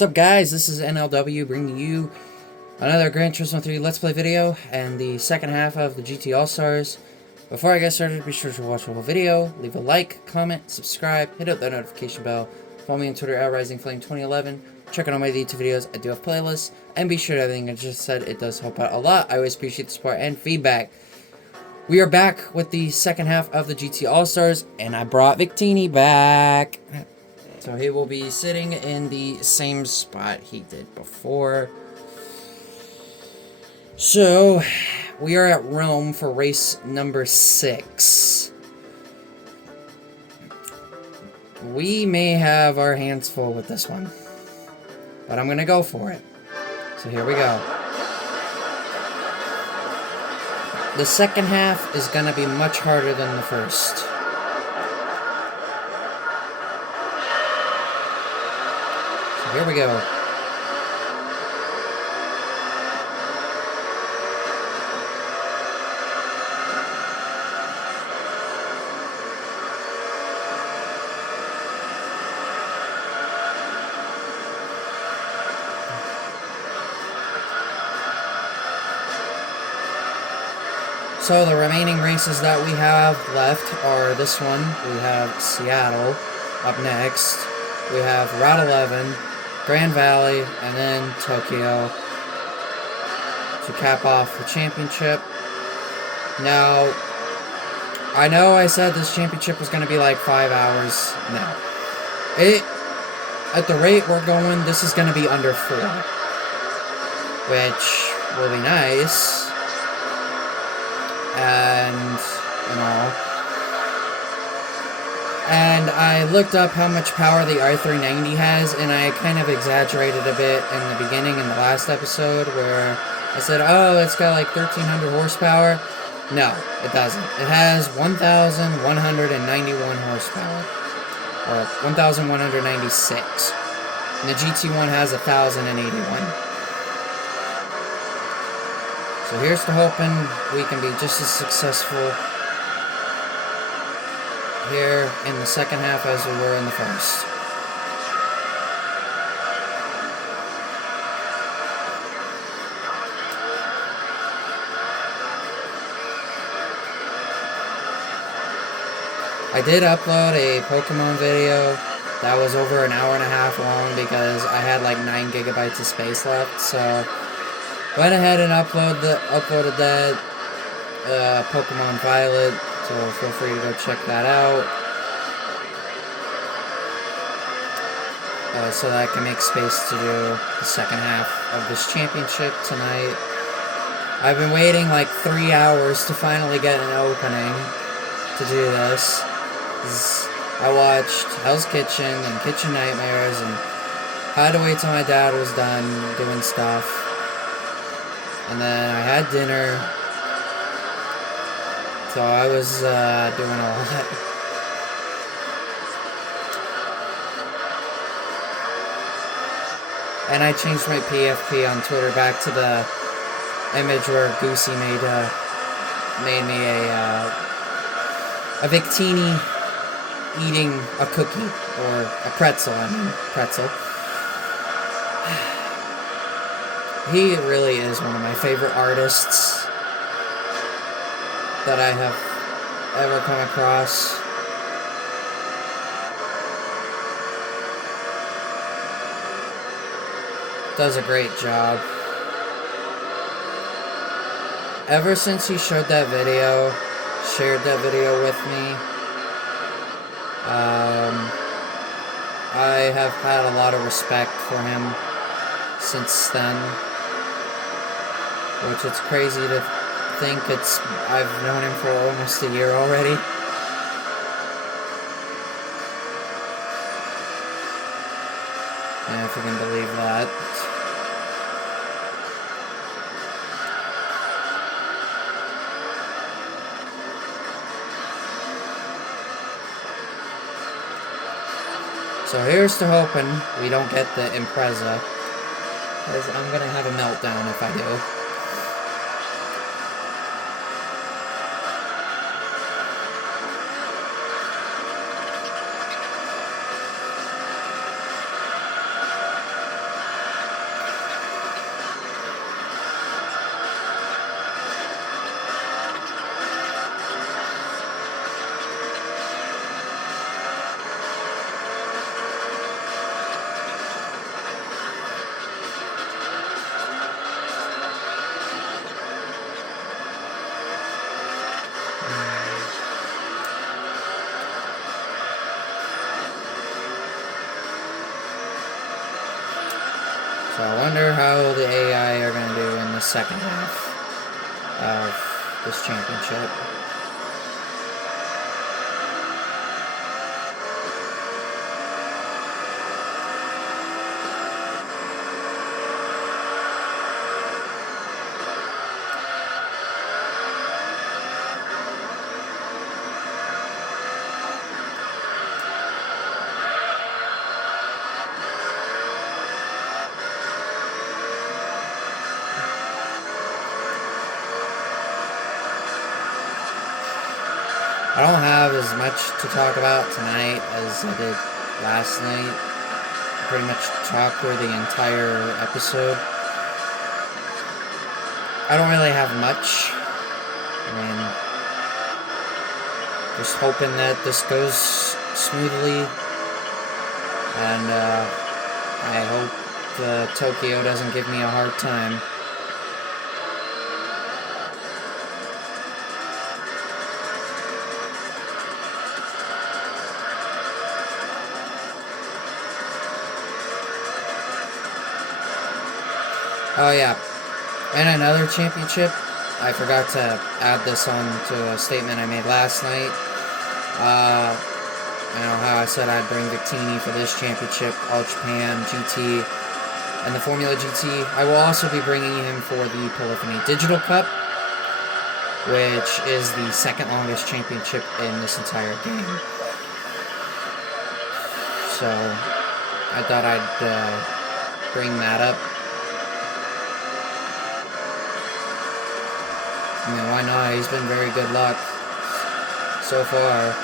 What's up, guys? This is NLW bringing you another Gran Turismo 3 Let's Play video and the second half of the GT All-Stars. Before I get started, be sure to watch the whole video, leave a like, comment, subscribe, hit up that notification bell, follow me on Twitter at RisingFlame2011, check out all my YouTube videos, I do have playlists, and be sure to everything I just said, it does help out a lot. I always appreciate the support and feedback. We are back with the second half of the GT All-Stars, and I brought Victini back. So he will be sitting in the same spot he did before. So, we are at Rome for race number 6. We may have our hands full with this one, but I'm going to go for it. So here we go. The second half is going to be much harder than the first. Here we go. So the remaining races that we have left are this one. We have Seattle up next. We have Route 11. Grand Valley, and then Tokyo to cap off the championship. Now, I know I said this championship was going to be like 5 hours. No. At the rate we're going, this is going to be under 4. Which will be nice. And, you know. And I looked up how much power the R390 has, and I kind of exaggerated a bit in the beginning in the last episode, where I said, oh, it's got like 1,300 horsepower. No, it doesn't. It has 1,191 horsepower, or 1,196. And the GT1 has 1,081. So here's to hoping we can be just as successful here in the second half as we were in the first. I did upload a Pokemon video that was over an hour and a half long because I had like 9 gigabytes of space left, so went ahead and uploaded that Pokemon Violet. So feel free to go check that out. So that I can make space to do the second half of this championship tonight. I've been waiting like 3 hours to finally get an opening to do this. I watched Hell's Kitchen and Kitchen Nightmares and had to wait till my dad was done doing stuff. And then I had dinner. So I was doing a lot. And I changed my PFP on Twitter back to the image where Goosey made me a Victini eating a cookie, or a pretzel, pretzel. He really is one of my favorite artists that I have ever come across. Does a great job. Ever since he showed that video, shared that video with me, I have had a lot of respect for him since then. Which it's crazy to think I've known him for almost a year already. Yeah, if you can believe that. So here's to hoping we don't get the Impreza, because I'm going to have a meltdown if I do. So I wonder how the AI are going to do in the second half of this championship. I don't have as much to talk about tonight as I did last night. I pretty much talked through the entire episode. I don't really have much. I mean, just hoping that this goes smoothly. And I hope Tokyo doesn't give me a hard time. Oh yeah, and another championship. I forgot to add this on to a statement I made last night. You know how I said I'd bring Victini for this championship, All Japan, GT, and the Formula GT. I will also be bringing him for the Polyphony Digital Cup, which is the second longest championship in this entire game. So I thought I'd bring that up. I mean, why not? He's been very good luck so far.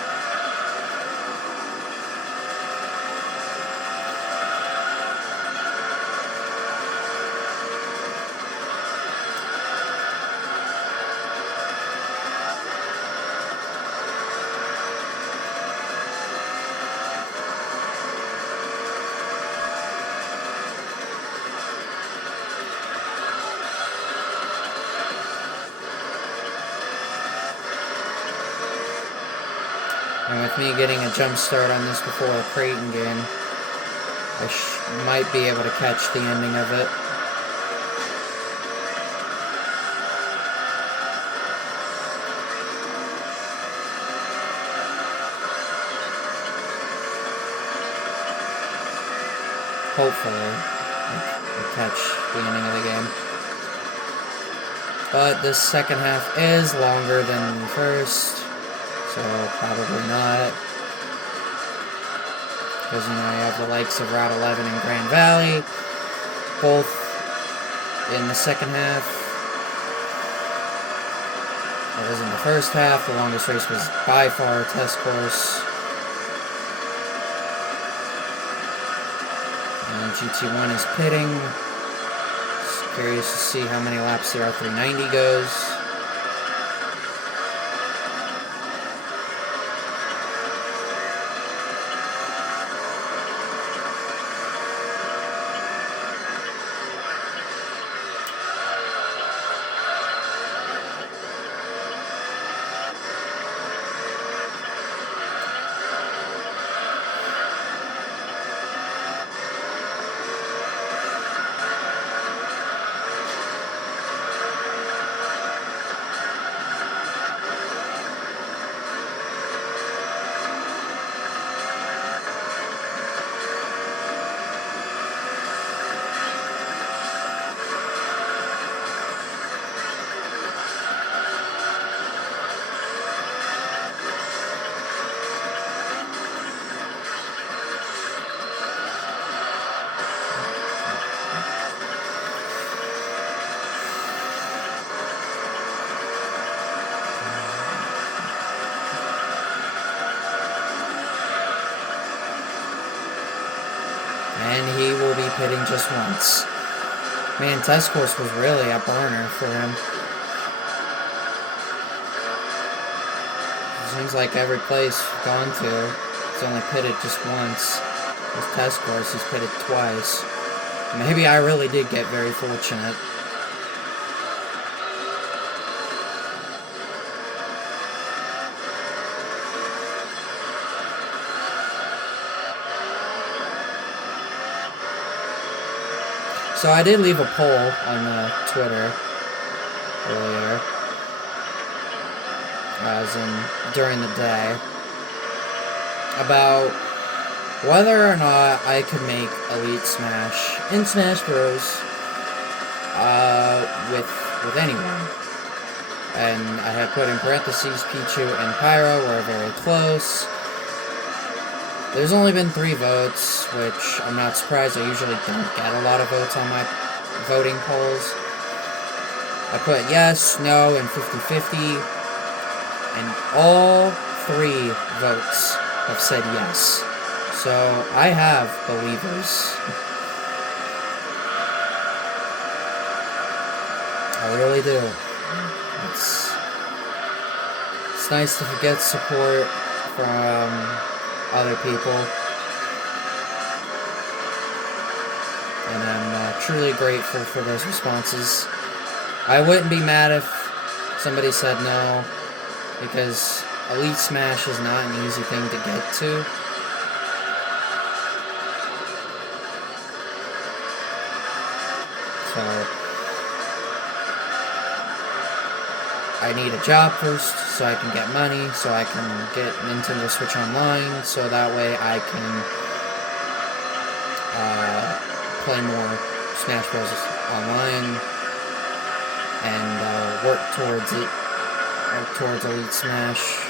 And with me getting a jump start on this before a Creighton game, I might be able to catch the ending of it. Hopefully, I'll catch the ending of the game. But this second half is longer than the first. So, probably not. Because, you know, you have the likes of Route 11 and Grand Valley, both in the second half. It was in the first half. The longest race was by far a test course. And GT1 is pitting. Just curious to see how many laps the R390 goes. And he will be pitting just once. Man, test course was really a burner for him. It seems like every place he's gone to, he's only pitted just once. His test course, he's pitted twice. Maybe I really did get very fortunate. So I did leave a poll on the Twitter earlier, as in during the day, about whether or not I could make Elite Smash in Smash Bros. With anyone. And I had put in parentheses Pichu and Pyro were very close. There's only been 3 votes, which I'm not surprised. I usually don't get a lot of votes on my voting polls. I put yes, no, and 50-50, and all 3 votes have said yes. So I have believers. I really do. It's nice to get support from other people, and I'm truly grateful for those responses. I wouldn't be mad if somebody said no, because Elite Smash is not an easy thing to get to. So I need a job first, so I can get money, so I can get Nintendo Switch Online, so that way I can play more Smash Bros. Online, and work towards it, towards Elite Smash.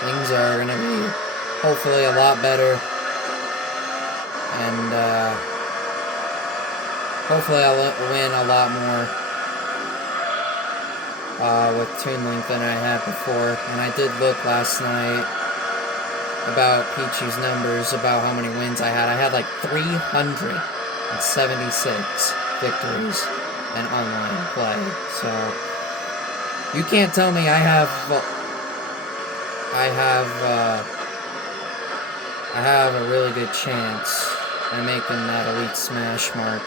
Things are gonna be hopefully a lot better, and hopefully I'll win a lot more with Toon Link than I had before. And I did look last night about Pichu's numbers, about how many wins I had. I had like 376 victories in online play, so you can't tell me I have a really good chance at making that Elite Smash mark.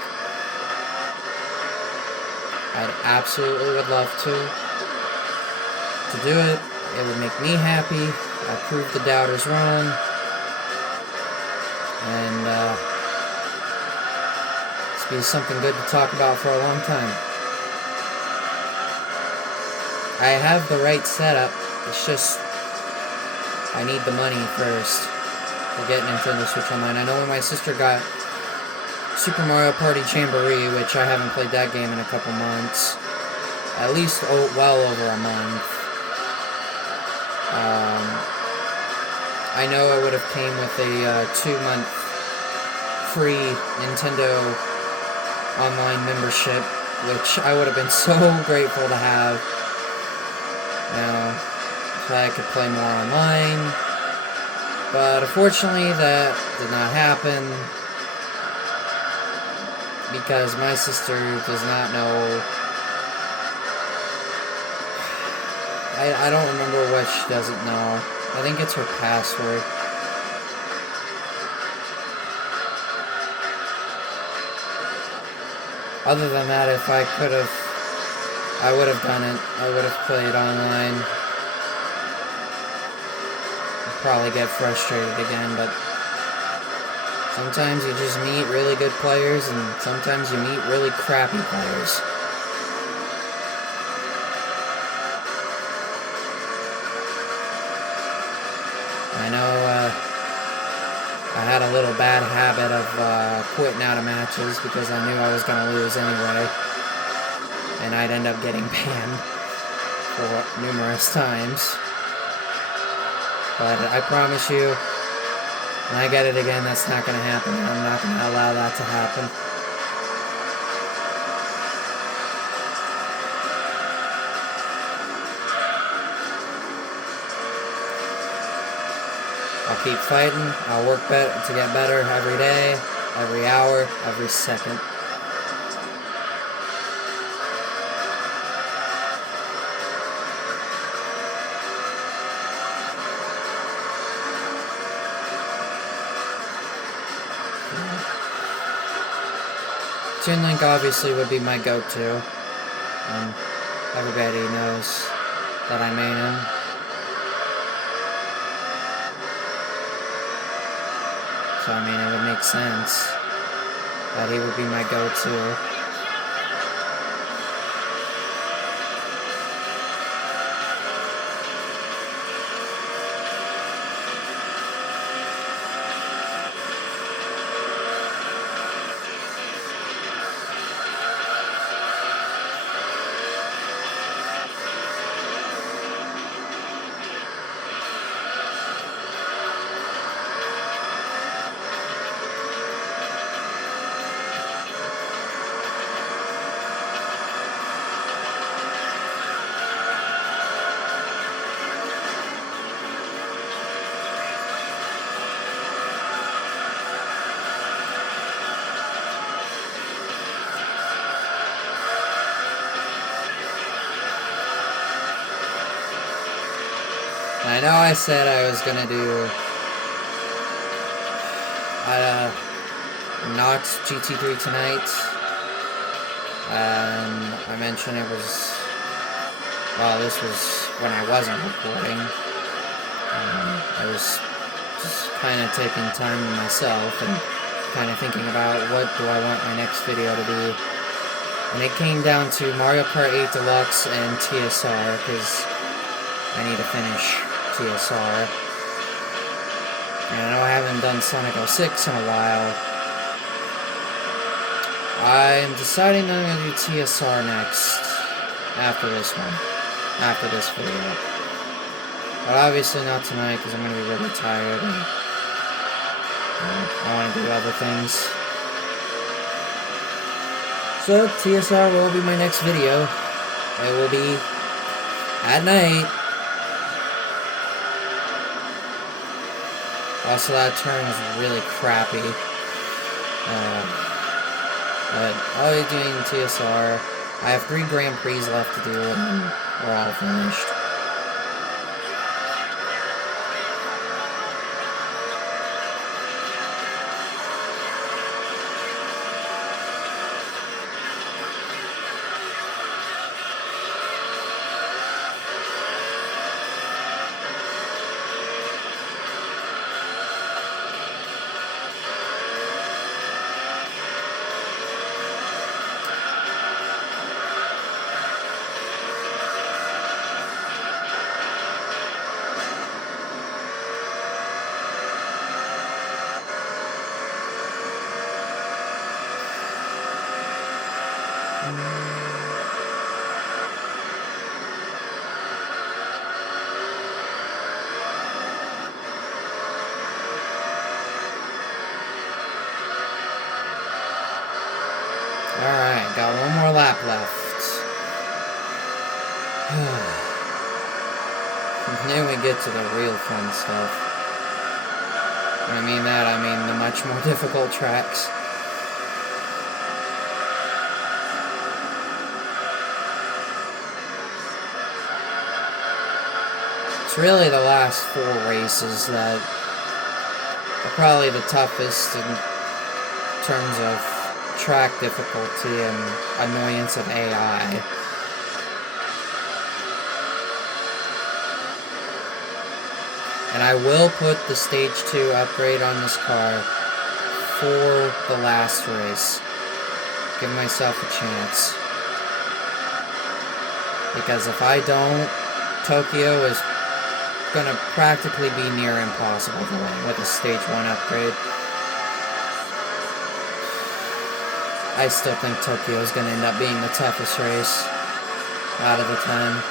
I'd absolutely would love to do it. It would make me happy. I proved the doubters wrong. And it's be something good to talk about for a long time. I have the right setup. It's just I need the money first to get Nintendo Switch Online. I know when my sister got Super Mario Party Jamboree, which I haven't played that game in a couple months, at least well over a month. I know it would have came with a 2-month free Nintendo Online membership, which I would have been so grateful to have. So I could play more online, but unfortunately that did not happen, because my sister does not know. I don't remember what she doesn't know. I think it's her password. Other than that, if I could have, I would have done it. I would have played online. I'd probably get frustrated again, but sometimes you just meet really good players, and sometimes you meet really crappy players. I know I had a little bad habit of quitting out of matches because I knew I was going to lose anyway, and I'd end up getting banned for numerous times. But I promise you, when I get it again, that's not going to happen. I'm not going to allow that to happen. I'll keep fighting. I'll work to get better every day, every hour, every second. Toon Link obviously would be my go-to. Everybody knows that I made him. So, I mean, it would make sense that he would be my go-to. I know I said I was gonna do Nox GT3 tonight, and I mentioned it was, well, this was when I wasn't recording. I was just kind of taking time to myself and kind of thinking about what do I want my next video to be. And it came down to Mario Kart 8 Deluxe and TSR, because I need to finish TSR. And I know I haven't done Sonic 06 in a while. I'm deciding that I'm going to do TSR next, after this one, after this video. But obviously not tonight, because I'm going to be really tired, and I want to do other things. So, TSR will be my next video. It will be at night. Also, that turn was really crappy. But I'll be doing TSR. I have 3 Grand Prix left to do, and we're all finished. Alright, got one more lap left. And then we get to the real fun stuff. When I mean that, I mean the much more difficult tracks. It's really the last 4 races that are probably the toughest in terms of track difficulty and annoyance of AI. And I will put the Stage 2 upgrade on this car for the last race. Give myself a chance. Because if I don't, Tokyo is gonna practically be near impossible to win with a Stage 1 upgrade. I still think Tokyo is going to end up being the toughest race out of the 10.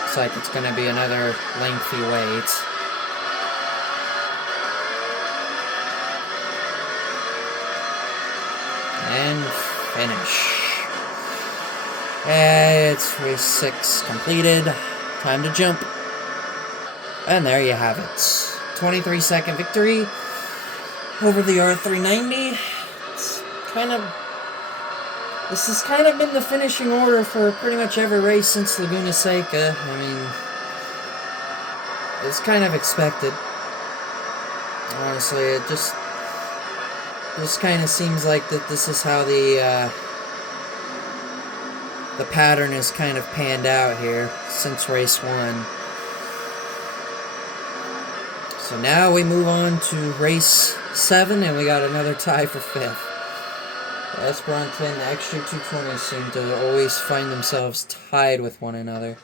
Looks like it's going to be another lengthy wait. And finish. It's race 6 completed. Time to jump. And there you have it. 23-second victory over the R390. It's kind of... This has kind of been the finishing order for pretty much every race since Laguna Seca. I mean, it's kind of expected. Honestly, it just... This kind of seems like that this is how the pattern is kind of panned out here since race 1. So now we move on to race 7, and we got another tie for 5th. The Esperante and the Extra 220 seem to always find themselves tied with one another.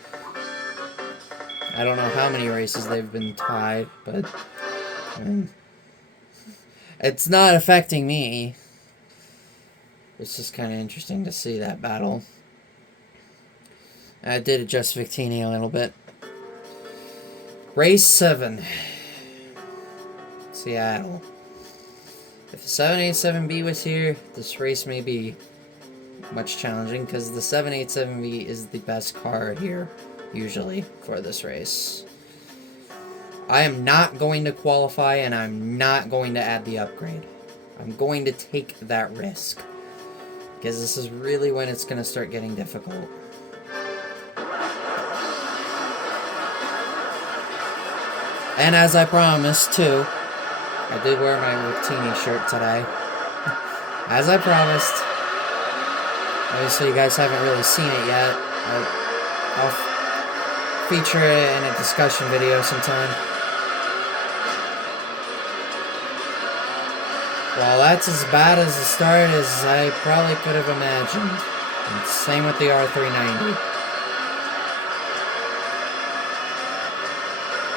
I don't know how many races they've been tied, but I mean, it's not affecting me. It's just kind of interesting to see that battle. I did adjust Victini a little bit. Race 7. Seattle. If the 787B was here, this race may be much challenging because the 787B is the best car here, usually, for this race. I am not going to qualify, and I'm not going to add the upgrade. I'm going to take that risk, because this is really when it's going to start getting difficult. And as I promised, too, I did wear my Victini shirt today. As I promised. Obviously, you guys haven't really seen it yet. I'll feature it in a discussion video sometime. Well, that's as bad as a start as I probably could have imagined. And same with the R390.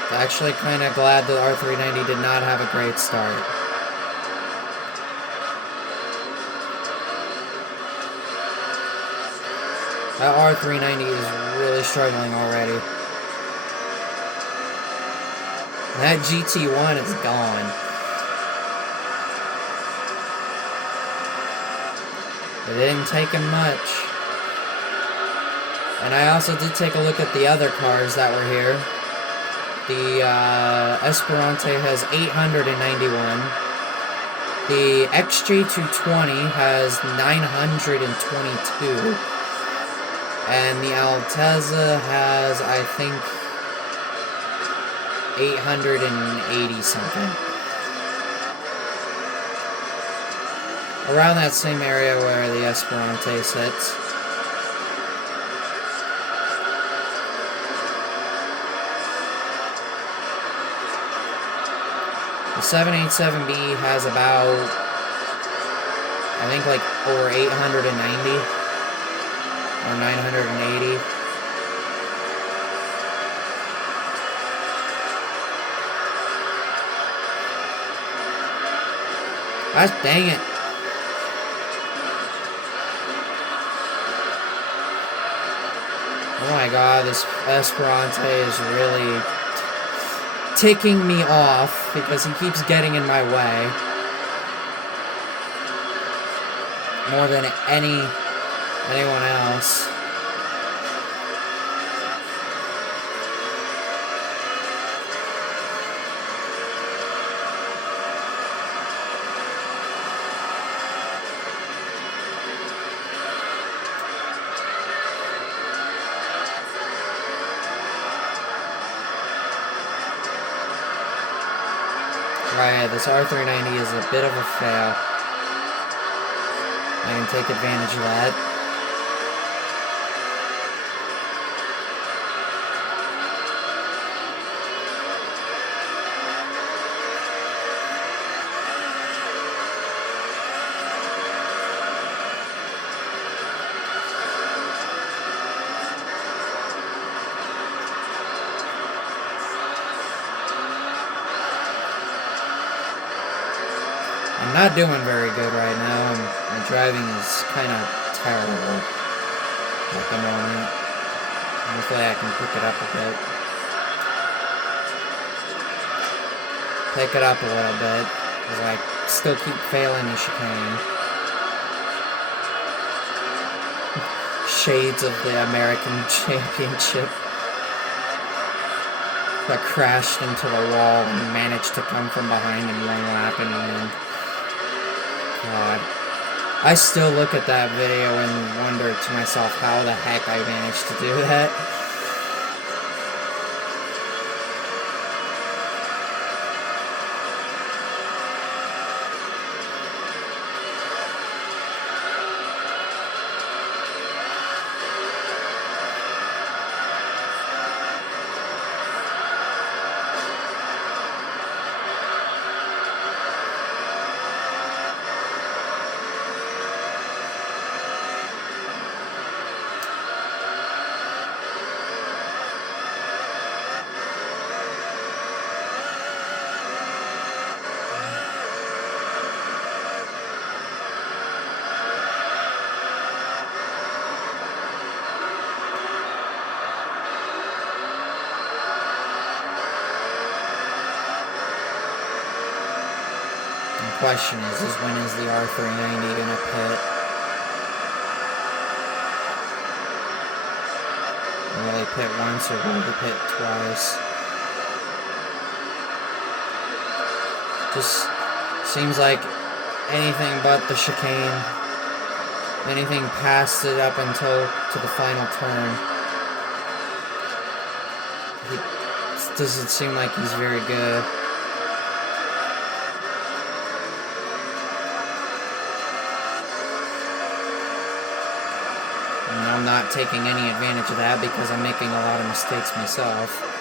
Actually kind of glad the R390 did not have a great start. That R390 is really struggling already. That GT1 is gone. It didn't take him much. And I also did take a look at the other cars that were here. The Esperante has 891. The XJ220 has 922. And the Altezza has, I think, 880 something. Around that same area where the Esperante sits. The 787B has about, I think, like over 890. Or 980. Gosh dang it. Oh my god, this Esperante is really ticking me off because he keeps getting in my way. More than anyone else. Right, this R390 is a bit of a fail. I can take advantage of that. I'm not doing very good right now. My driving is kind of terrible at the moment. Hopefully I can pick it up a bit. Pick it up a little bit, because I still keep failing the chicane. Shades of the American Championship. I crashed into the wall and managed to come from behind in one lap and win. God. I still look at that video and wonder to myself how the heck I managed to do that. question is when is the R390 gonna pit? Will they pit once or will they pit twice? Just seems like anything but the chicane. Anything past it up until to the final turn. He doesn't seem like he's very good. And I'm not taking any advantage of that because I'm making a lot of mistakes myself.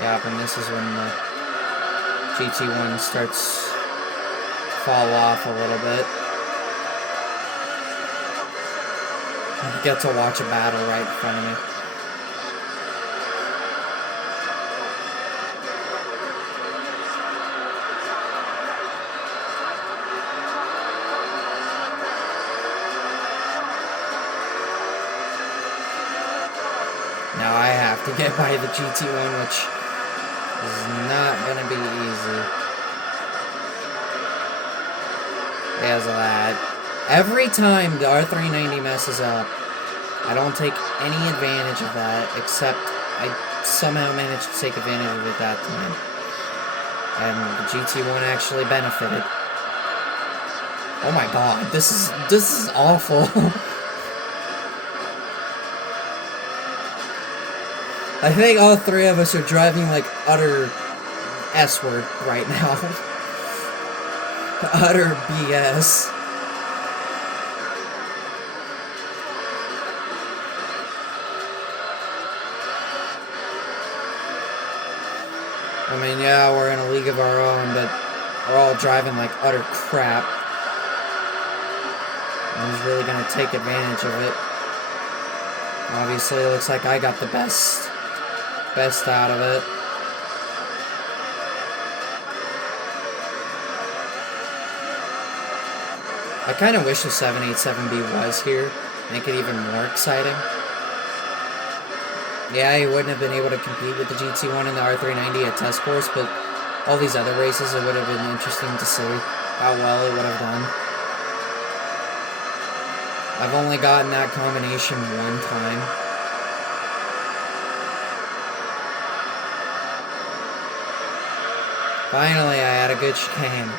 Yeah, and this is when the GT1 starts to fall off a little bit. I get to watch a battle right in front of me. Now I have to get by the GT1, which is not going to be easy. There's that. Every time the R390 messes up, I don't take any advantage of that, except I somehow managed to take advantage of it that time. And the GT1 actually benefited. Oh my god, this is awful. I think all three of us are driving like utter S-word right now. Utter BS. I mean, yeah, we're in a league of our own, but we're all driving like utter crap. And who's really going to take advantage of it? Obviously, it looks like I got the best out of it. I kind of wish the 787B was here, make it even more exciting. Yeah, he wouldn't have been able to compete with the GT1 and the R390 at test course, but all these other races, it would have been interesting to see how well it would have done. I've only gotten that combination one time. Finally, I had a good chicane.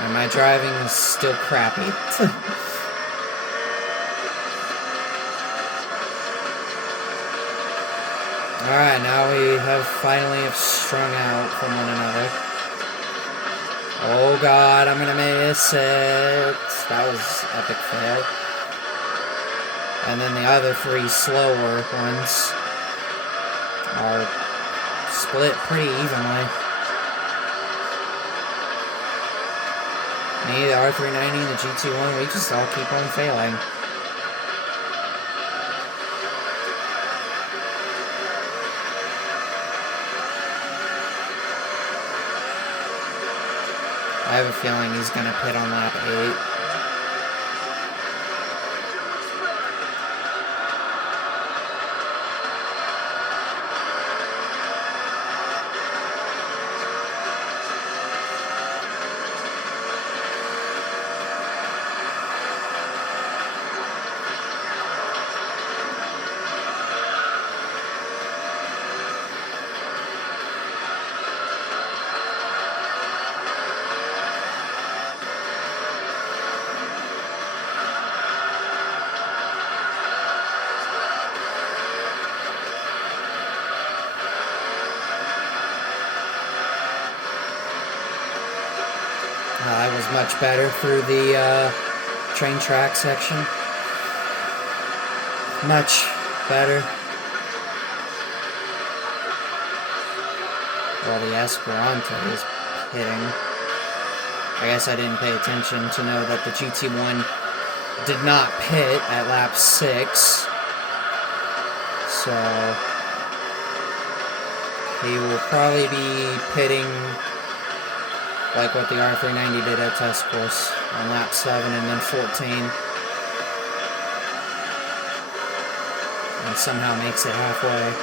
And my driving is still crappy. Alright, now we have finally strung out from one another. Oh god, I'm gonna miss it. That was epic fail. And then the other three slower ones are split pretty evenly. Me, the R390, and the GT1, we just all keep on failing. I have a feeling he's going to pit on lap 8. I was much better through the train track section. Much better. Well, the Esperante is pitting. I guess I didn't pay attention to know that the GT1 did not pit at lap 6. So he will probably be pitting like what the R390 did at test course on lap 7 and then 14. And somehow makes it halfway.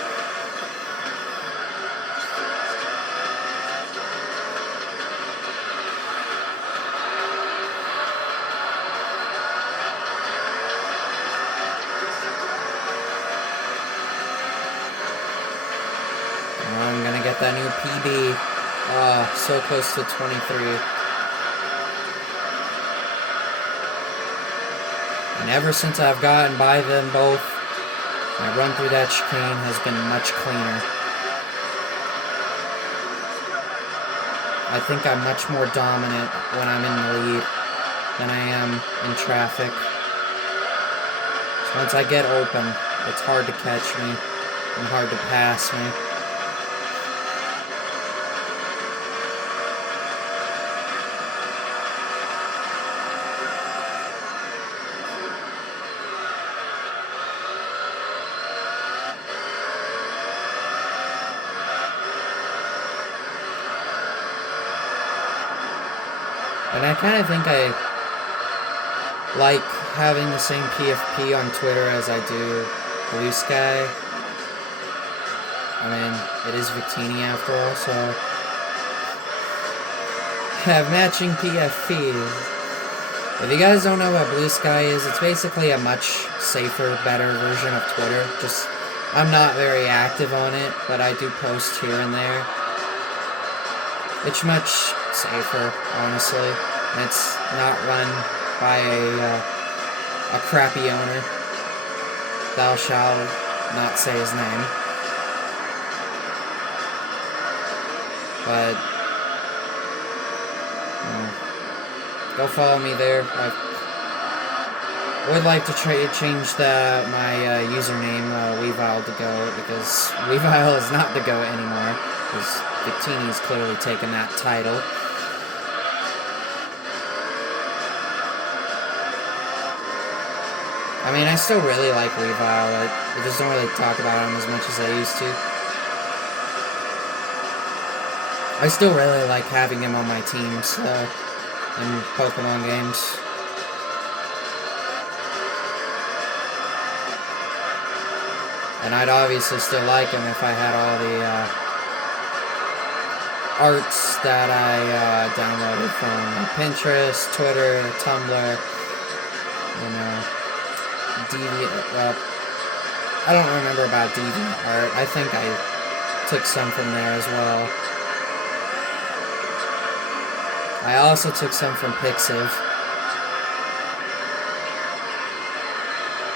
I'm gonna get that new PB. So close to 23. And ever since I've gotten by them both, my run through that chicane has been much cleaner. I think I'm much more dominant when I'm in the lead than I am in traffic. So once I get open, it's hard to catch me and hard to pass me. And I kind of think I like having the same PFP on Twitter as I do Blue Sky. I mean, it is Victini after all, so have matching PFPs. If you guys don't know what Blue Sky is, it's basically a much safer, better version of Twitter. Just, I'm not very active on it, but I do post here and there. It's much safer, honestly. It's not run by a crappy owner. Thou shalt not say his name. But go follow me there. I would like to change my username Weavile to Go, because Weavile is not the Go anymore, because Victini's clearly taken that title. I mean, I still really like Weavile. I just don't really talk about him as much as I used to. I still really like having him on my teams in Pokemon games. And I'd obviously still like him if I had all the arts that I downloaded from Pinterest, Twitter, Tumblr, Deviant. I don't remember about DeviantArt. I think I took some from there as well. I also took some from Pixiv,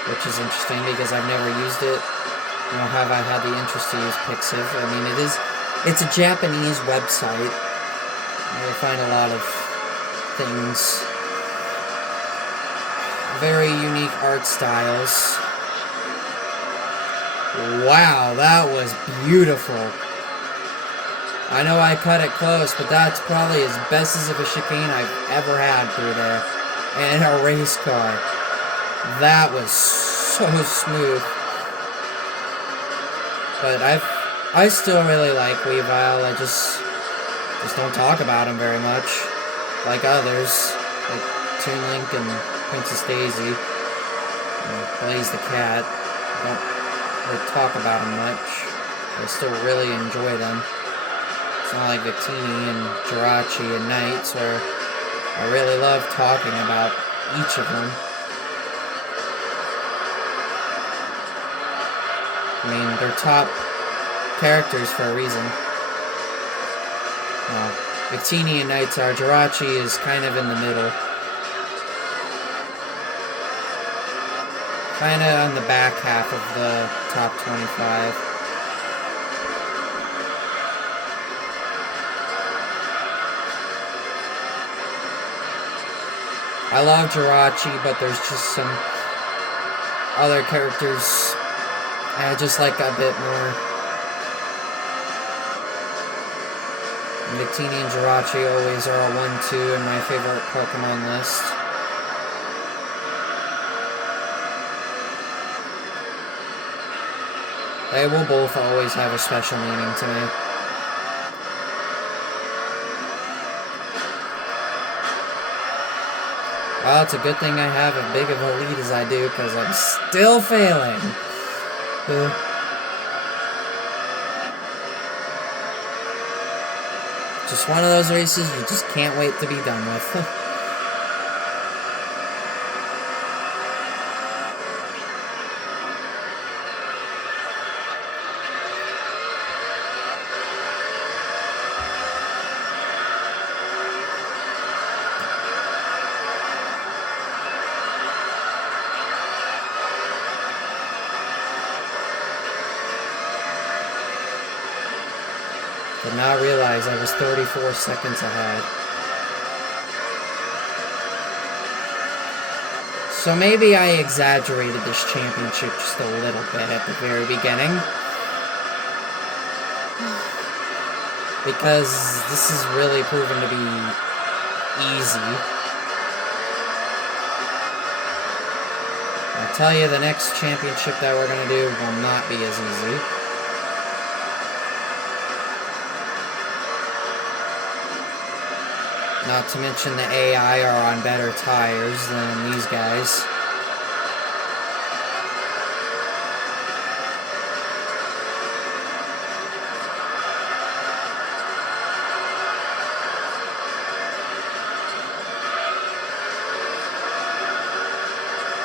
which is interesting because I've never used it, nor have I had the interest to use Pixiv. I mean, it's a Japanese website. You'll find a lot of things, very unique art styles. Wow, that was beautiful. I know I cut it close, but that's probably as best as of a chicane I've ever had through there. And a race car. That was so smooth. But I still really like Weavile. I just don't talk about him very much. Like others. Like Toon Link and Princess Daisy. And Blaze the Cat. I don't really talk about them much. I still really enjoy them. It's not like Victini and Jirachi and Knights, where I really love talking about each of them. I mean, they're top characters for a reason. Victini and Knights are. Jirachi is kind of in the middle. Kind of on the back half of the top 25. I love Jirachi, but there's just some other characters I just like a bit more. Victini and Jirachi always are a 1-2 in my favorite Pokemon list. They will both always have a special meaning to me. Well, it's a good thing I have as big of a lead as I do, because I'm still failing. Just one of those races you just can't wait to be done with. Did not realize I was 34 seconds ahead. So maybe I exaggerated this championship just a little bit at the very beginning. Because this is really proven to be easy. I'll tell you, the next championship that we're going to do will not be as easy. Not to mention the AI are on better tires than these guys.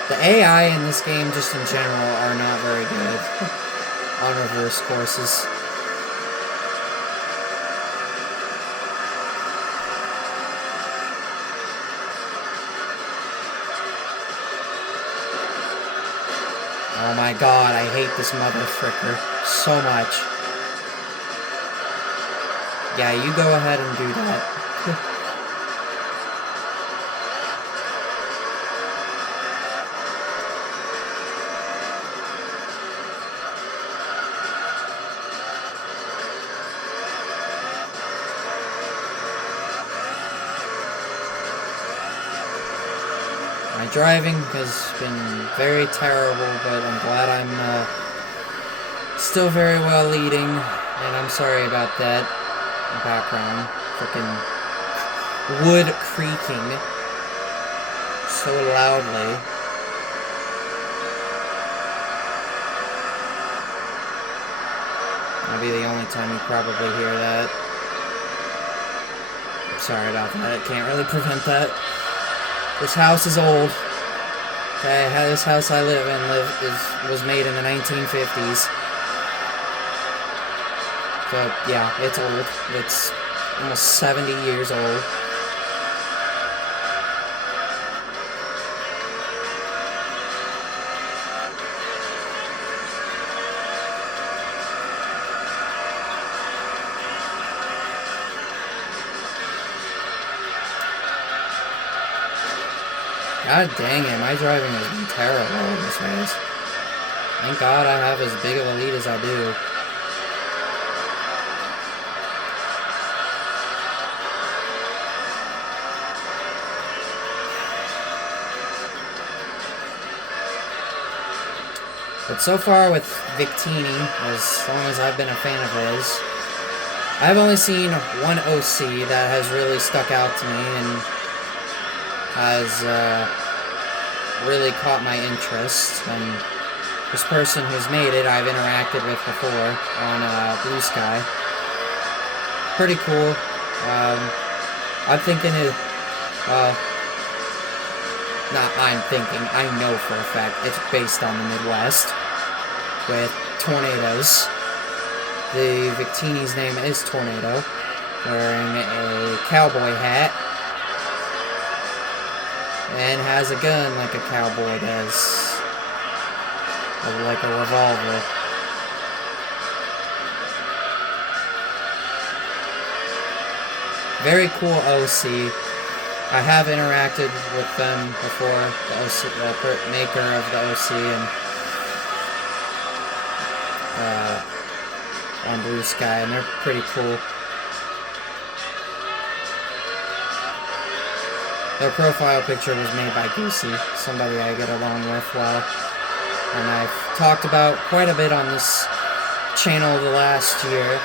The AI in this game, just in general, are not very good on reverse courses. Oh my god, I hate this mother fricker so much. Yeah, you go ahead and do that. My driving has been very terrible, but I'm glad I'm still very well leading, and I'm sorry about that background. Freaking wood creaking so loudly. That'll be the only time you probably hear that. I'm sorry about that, I can't really prevent that. This house is old. Okay, this house I live in was made in the 1950s. So, yeah, it's old. It's almost 70 years old. God dang it, my driving has been terrible in this race. Thank God I have as big of a lead as I do. But so far with Victini, as long as I've been a fan of his, I've only seen one OC that has really stuck out to me and has really caught my interest. And this person who's made it, I've interacted with before on Blue Sky. Pretty cool. I'm thinking it. I know for a fact it's based on the Midwest with tornadoes. The Victini's name is Tornado, wearing a cowboy hat and has a gun like a cowboy does, like a revolver. Very cool OC. I have interacted with them before, the maker of the OC, and on Blue Sky, and they're pretty cool. Their profile picture was made by Goosey, somebody I get along with well. And I've talked about quite a bit on this channel within the last year.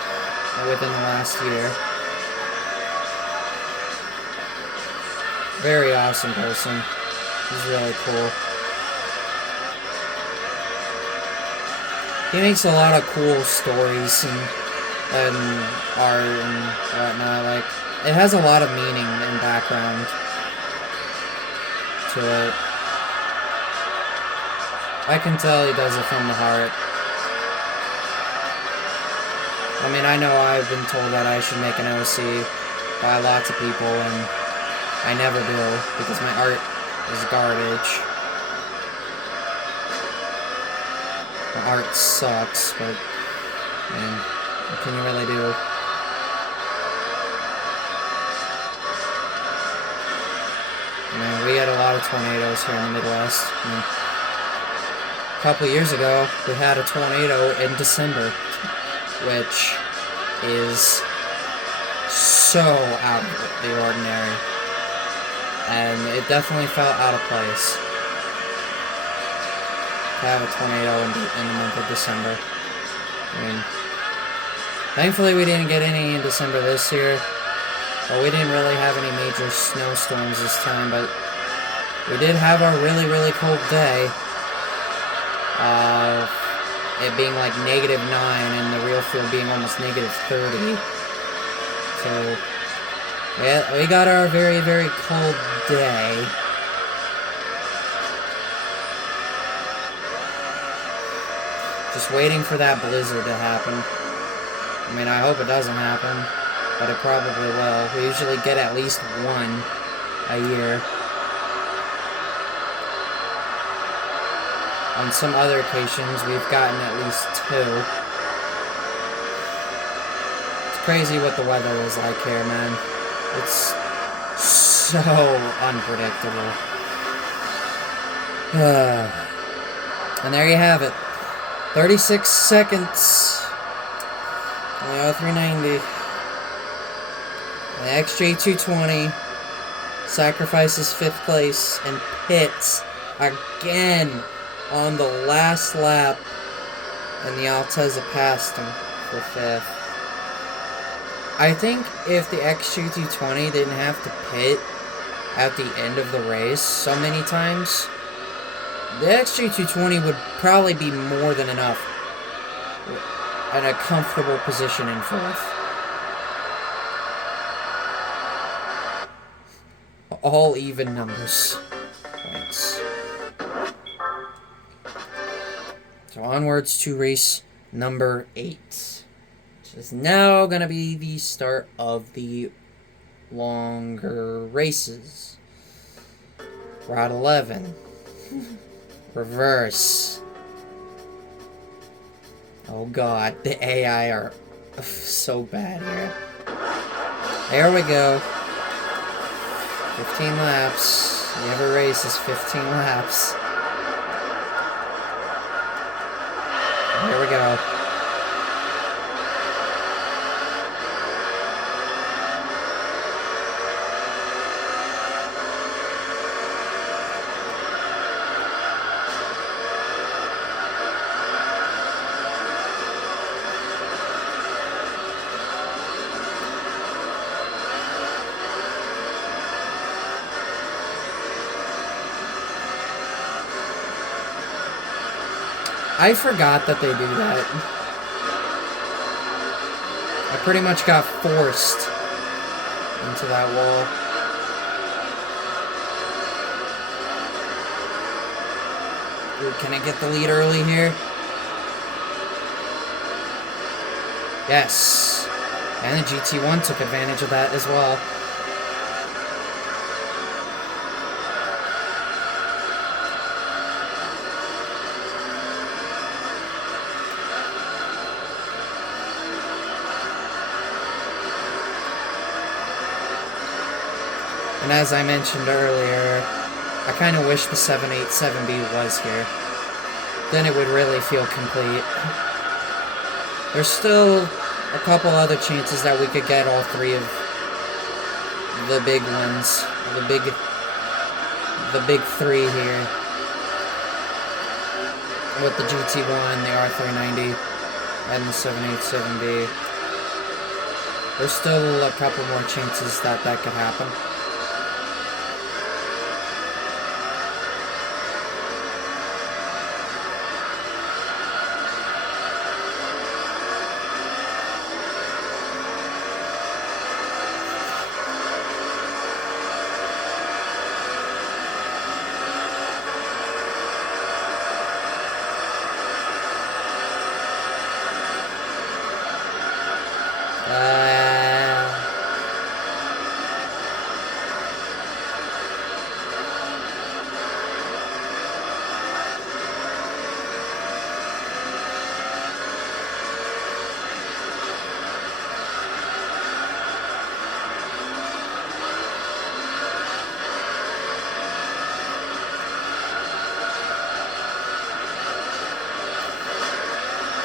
Very awesome person. He's really cool. He makes a lot of cool stories and art and whatnot. Like, it has a lot of meaning and background to it. I can tell he does it from the heart. I mean, I know I've been told that I should make an OC by lots of people, and I never do, because my art is garbage. My art sucks, but, man, what can you really do? Man, we had a lot of tornadoes here in the Midwest. A couple of years ago, we had a tornado in December, which is so out of the ordinary. And it definitely felt out of place to have a tornado in the month of December. I mean, thankfully we didn't get any in December this year. But we didn't really have any major snowstorms this time, but we did have our really, really cold day. It being like -9 and the real field being almost -30. So, yeah, we got our very, very cold day. Just waiting for that blizzard to happen. I mean, I hope it doesn't happen, but it probably will. We usually get at least one a year. On some other occasions, we've gotten at least 2. It's crazy what the weather is like here, man. It's so unpredictable. And there you have it. 36 seconds. 390. The XJ220 sacrifices 5th place and pits again on the last lap, and the Altezza passed him for 5th. I think if the XJ220 didn't have to pit at the end of the race so many times, the XJ220 would probably be more than enough in a comfortable position in 4th. All even numbers. Points. So onwards to race number 8. Which is now going to be the start of the longer races. Route 11. Reverse. Oh god, the AI are so bad here. There we go. 15 laps. Every race is 15 laps. Here we go. I forgot that they do that. I pretty much got forced into that wall. Ooh, can I get the lead early here? Yes. And the GT1 took advantage of that as well. And as I mentioned earlier, I kind of wish the 787B was here. Then it would really feel complete. There's still a couple other chances that we could get all 3 of the big ones, the big the big three here. With the GT1, the R390, and the 787B. There's still a couple more chances that that could happen.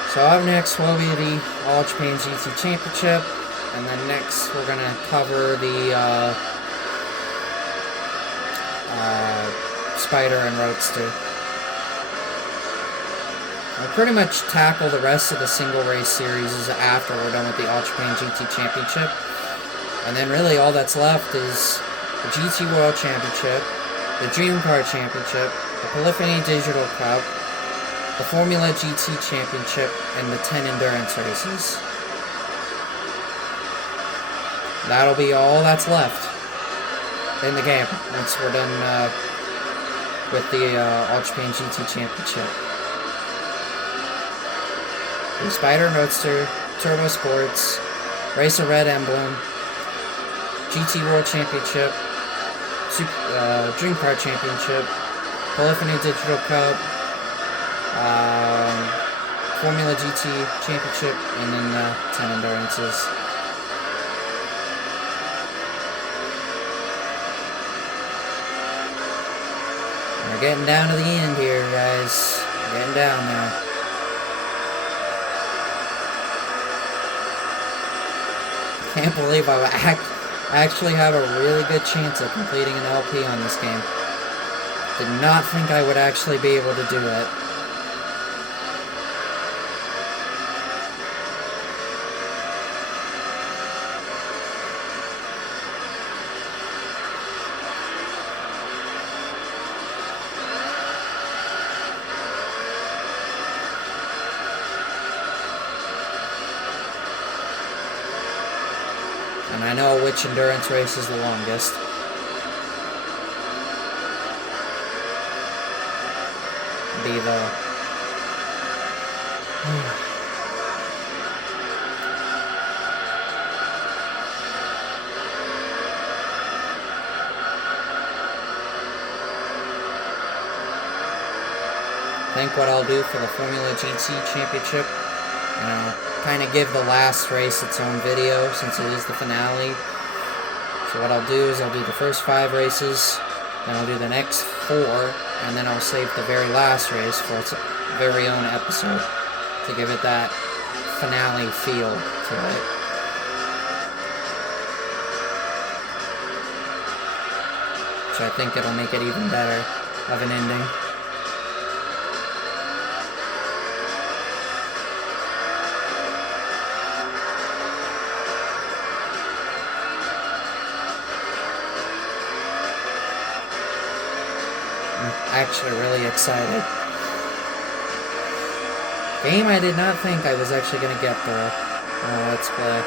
So up next will be the All Japan GT Championship, and then next we're going to cover the Spider and Roadster. We'll pretty much tackle the rest of the single race series after we're done with the All Japan GT Championship. And then really all that's left is the GT World Championship, the Dream Car Championship, the Polyphony Digital Cup, the Formula GT Championship, and the 10 endurance races. That'll be all that's left in the game once we're done with the All Japan GT Championship. The Spider and Roadster, Turbo Sports, Racer Red Emblem, GT World Championship, Dream Car Championship, Polyphony Digital Cup, Formula GT Championship, and then 10 endurances. We're getting down to the end here, guys. We're getting down now. Can't believe I actually have a really good chance of completing an LP on this game. Did not think I would actually be able to do it. And I know which endurance race is the longest. Be the... I think what I'll do for the Formula GT Championship, you know, kind of give the last race its own video since it is the finale. So what I'll do is I'll do the first 5 races, then I'll do the next 4, and then I'll save the very last race for its very own episode to give it that finale feel to it. So I think it'll make it even better of an ending. Actually really excited. Game I did not think I was actually going to get through. Let's play.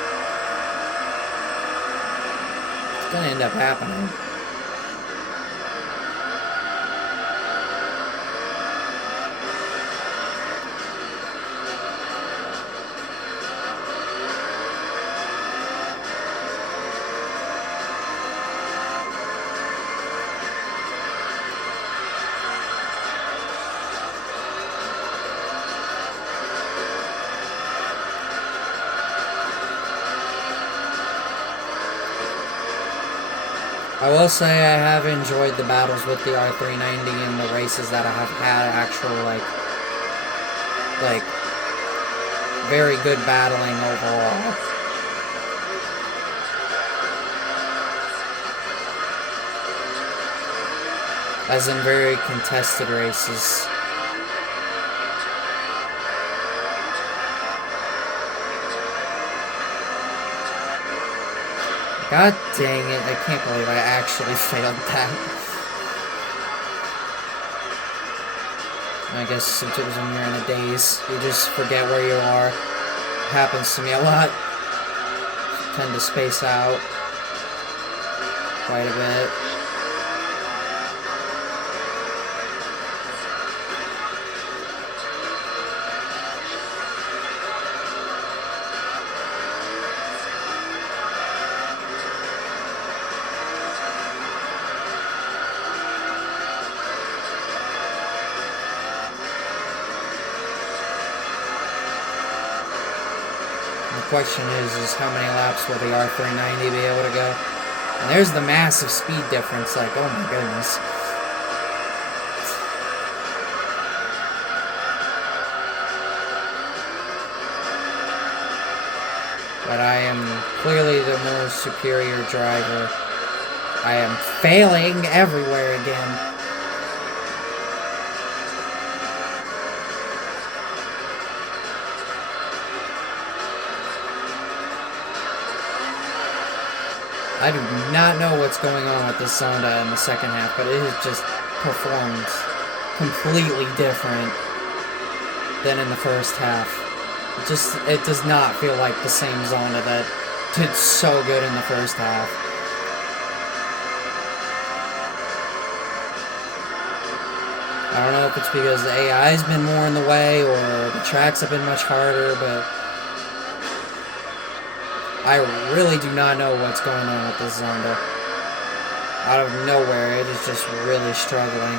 It's going to end up happening. I will say I have enjoyed the battles with the R390 and the races that I have had actual, like, very good battling overall. As in very contested races. God dang it, I can't believe I actually failed that. I guess since it was when you're in a daze, you just forget where you are. It happens to me a lot. Tend to space out quite a bit. The question is how many laps will the R390 be able to go? And there's the massive speed difference, like, oh my goodness. But I am clearly the more superior driver. I am failing everywhere again. I do not know what's going on with this Zonda in the second half, but it has just performed completely different than in the first half. It does not feel like the same Zonda that did so good in the first half. I don't know if it's because the AI's been more in the way or the tracks have been much harder, but I really do not know what's going on with this Zonda. Out of nowhere, it is just really struggling.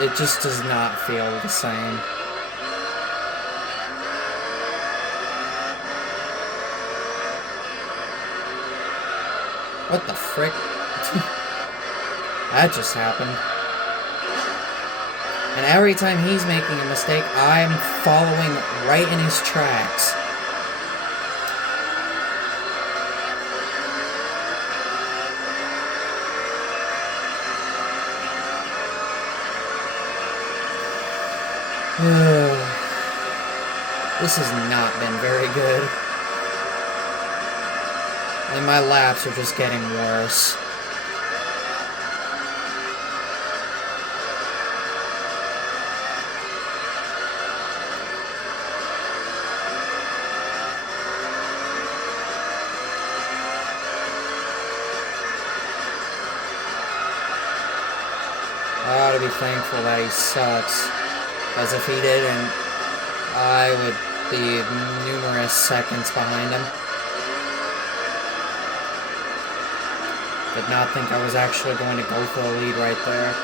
It just does not feel the same. What the frick? That just happened. And every time he's making a mistake, I'm following right in his tracks. This has not been very good. And my laps are just getting worse. I ought to be thankful that he sucks. Because if he didn't, I would be numerous seconds behind him. Did not think I was actually going to go for the lead right there.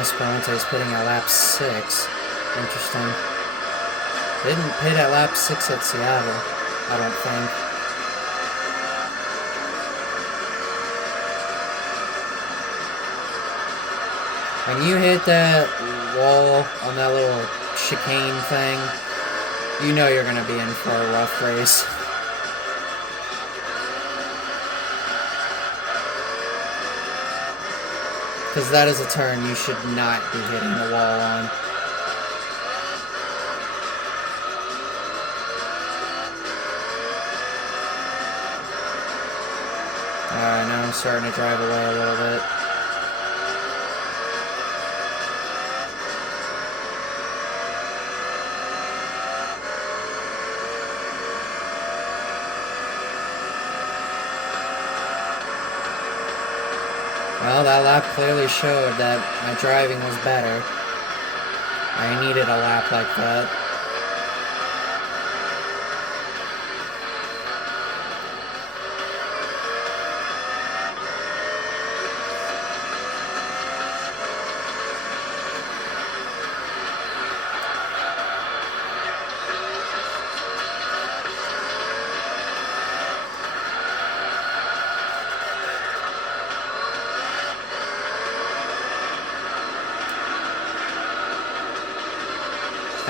Esperante is pitting at lap 6. Interesting. Didn't pit at lap 6 at Seattle, I don't think. When you hit that wall on that little chicane thing, you know you're going to be in for a rough race. Because that is a turn you should not be hitting the wall on. Alright, now I'm starting to drive away a little bit. Well, that lap clearly showed that my driving was better. I needed a lap like that.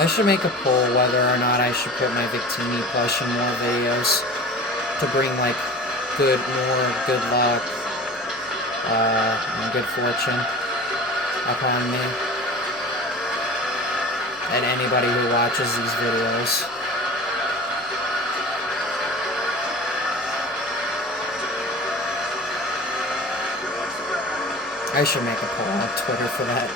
I should make a poll whether or not I should put my Victini plush in more videos to bring, like, more good luck, and good fortune upon me and anybody who watches these videos. I should make a poll on Twitter for that.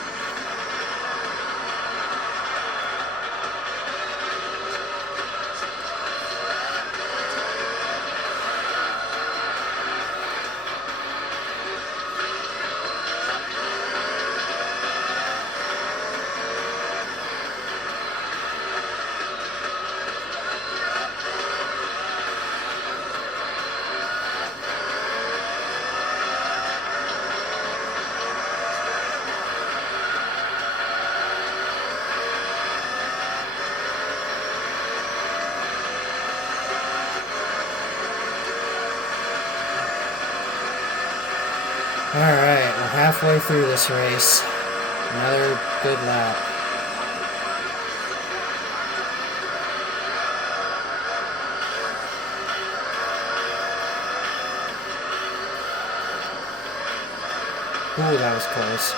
Alright, we're halfway through this race. Another good lap. Ooh, that was close.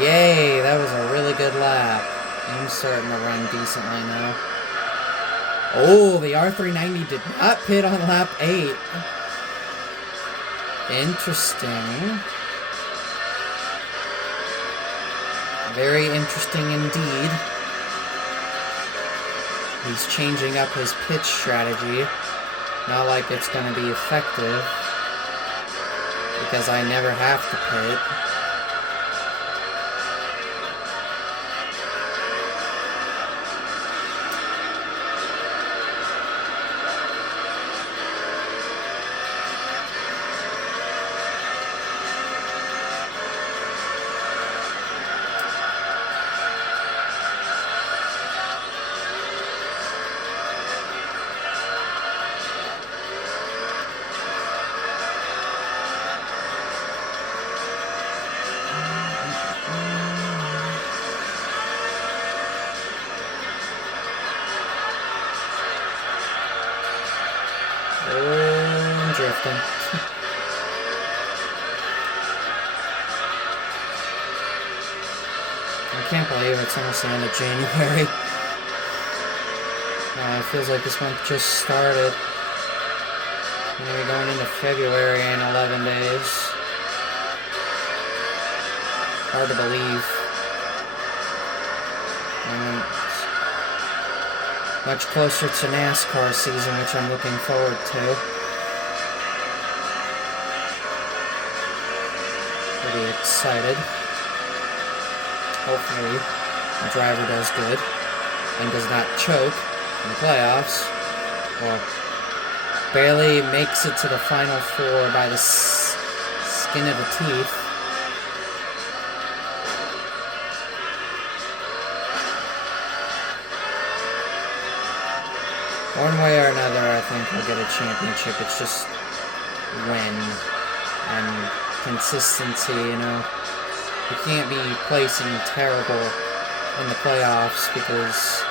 Yay, that was a really good lap. I'm starting to run decently now. Oh, the R390 did not pit on lap 8. Interesting. Very interesting indeed. He's changing up his pit strategy. Not like it's going to be effective, because I never have to pit. I'm drifting. I can't believe it's almost the end of January. It feels like this month just started. And we're going into February in 11 days. Hard to believe. Much closer to NASCAR season, which I'm looking forward to. Pretty excited. Hopefully, the driver does good and does not choke in the playoffs, or barely makes it to the Final Four by the skin of the teeth. One way or another, I think we'll get a championship. It's just when and consistency, you know. You can't be placing terrible in the playoffs because,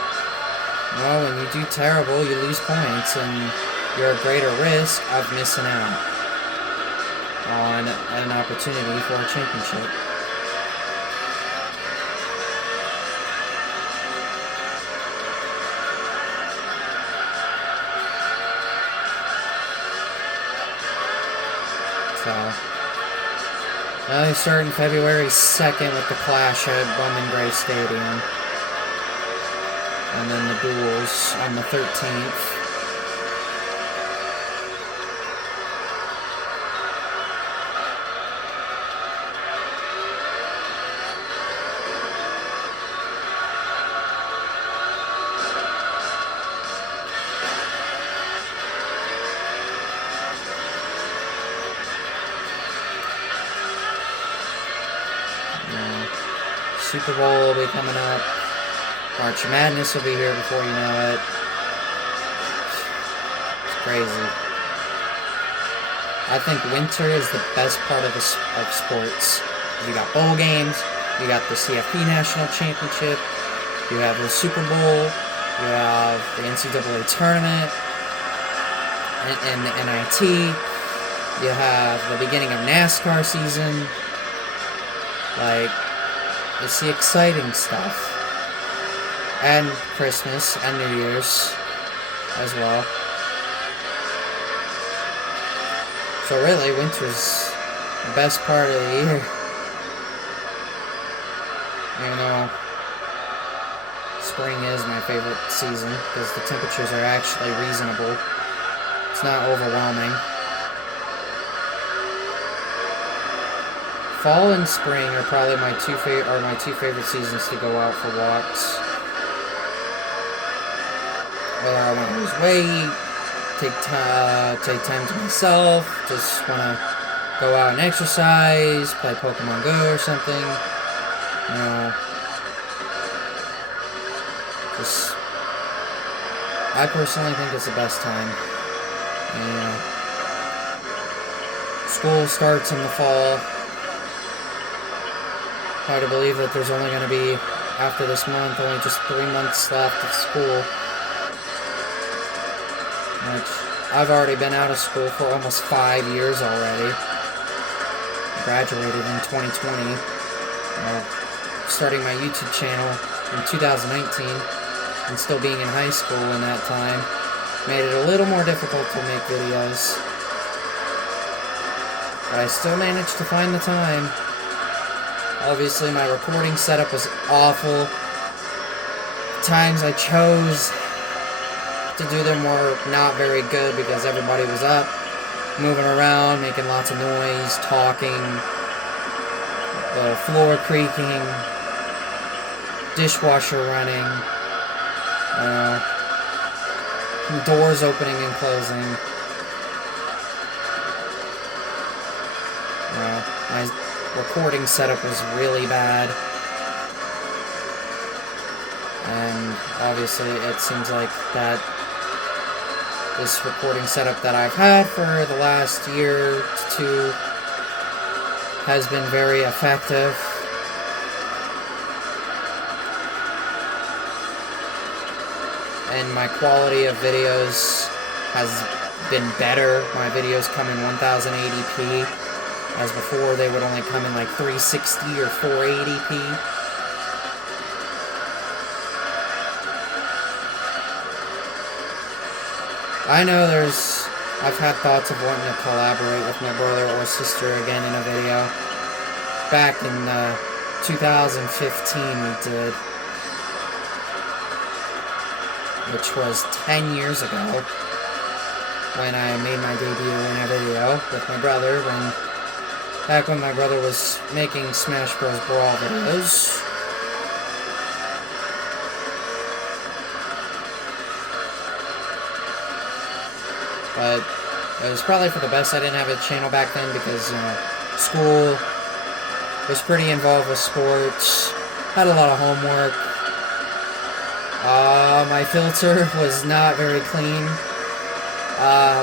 well, when you do terrible, you lose points and you're at greater risk of missing out on an opportunity for a championship. So, they start in February 2nd with the Clash at Bowman Gray Stadium. And then the duels on the 13th. Super Bowl will be coming up. March Madness will be here before you know it. It's crazy. I think winter is the best part of sports. You got bowl games, you got the CFP National Championship, you have the Super Bowl, you have the NCAA Tournament, and the NIT, you have the beginning of NASCAR season. Like, it's the exciting stuff. And Christmas and New Year's as well. So really, winter's the best part of the year. Even though spring is my favorite season, because the temperatures are actually reasonable. It's not overwhelming. Fall and spring are probably my two favorite seasons to go out for walks. Whether I want to lose weight, take time to myself, just want to go out and exercise, play Pokemon Go or something. You know, just, I personally think it's the best time. And, you know, school starts in the fall. Hard to believe that there's only going to be, after this month, only just 3 months left of school. Which, I've already been out of school for almost 5 years already. Graduated in 2020. Starting my YouTube channel in 2019, and still being in high school in that time, made it a little more difficult to make videos. But I still managed to find the time. Obviously, my recording setup was awful. Times I chose to do them were not very good because everybody was up, moving around, making lots of noise, talking, the floor creaking, dishwasher running, doors opening and closing. My recording setup was really bad, and obviously it seems like that this recording setup that I've had for the last year to two has been very effective. And my quality of videos has been better. My videos come in 1080p. As before, they would only come in like 360 or 480p. I know I've had thoughts of wanting to collaborate with my brother or sister again in a video. Back in 2015 we did. Which was 10 years ago. When I made my debut in a video with my brother, back when my brother was making Smash Bros. Brawl videos. But it was probably for the best I didn't have a channel back then because, school was pretty involved with sports, had a lot of homework, My filter was not very clean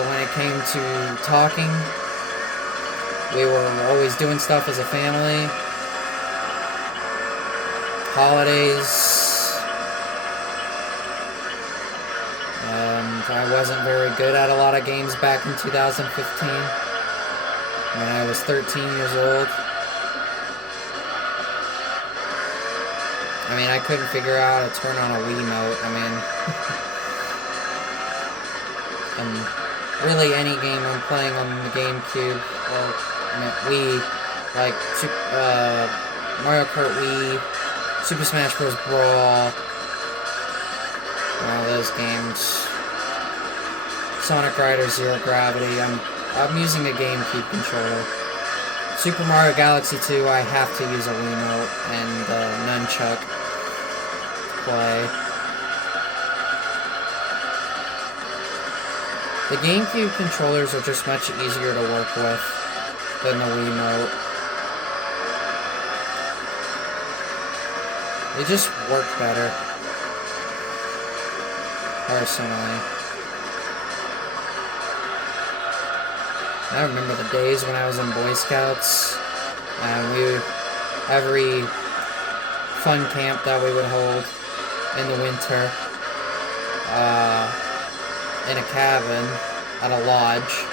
when it came to talking. We were always doing stuff as a family. Holidays. I wasn't very good at a lot of games back in 2015 when I was 13 years old. I mean, I couldn't figure out how to turn on a Wiimote. I mean, and really any game I'm playing on the GameCube, or I mean, Wii, like Mario Kart Wii, Super Smash Bros. Brawl, all those games. Sonic Rider Zero Gravity. I'm using a GameCube controller. Super Mario Galaxy 2, I have to use a Wiimote and nunchuck to play. The GameCube controllers are just much easier to work with than the Wiimote. They just work better, personally. I remember the days when I was in Boy Scouts, and every fun camp that we would hold in the winter, in a cabin, at a lodge,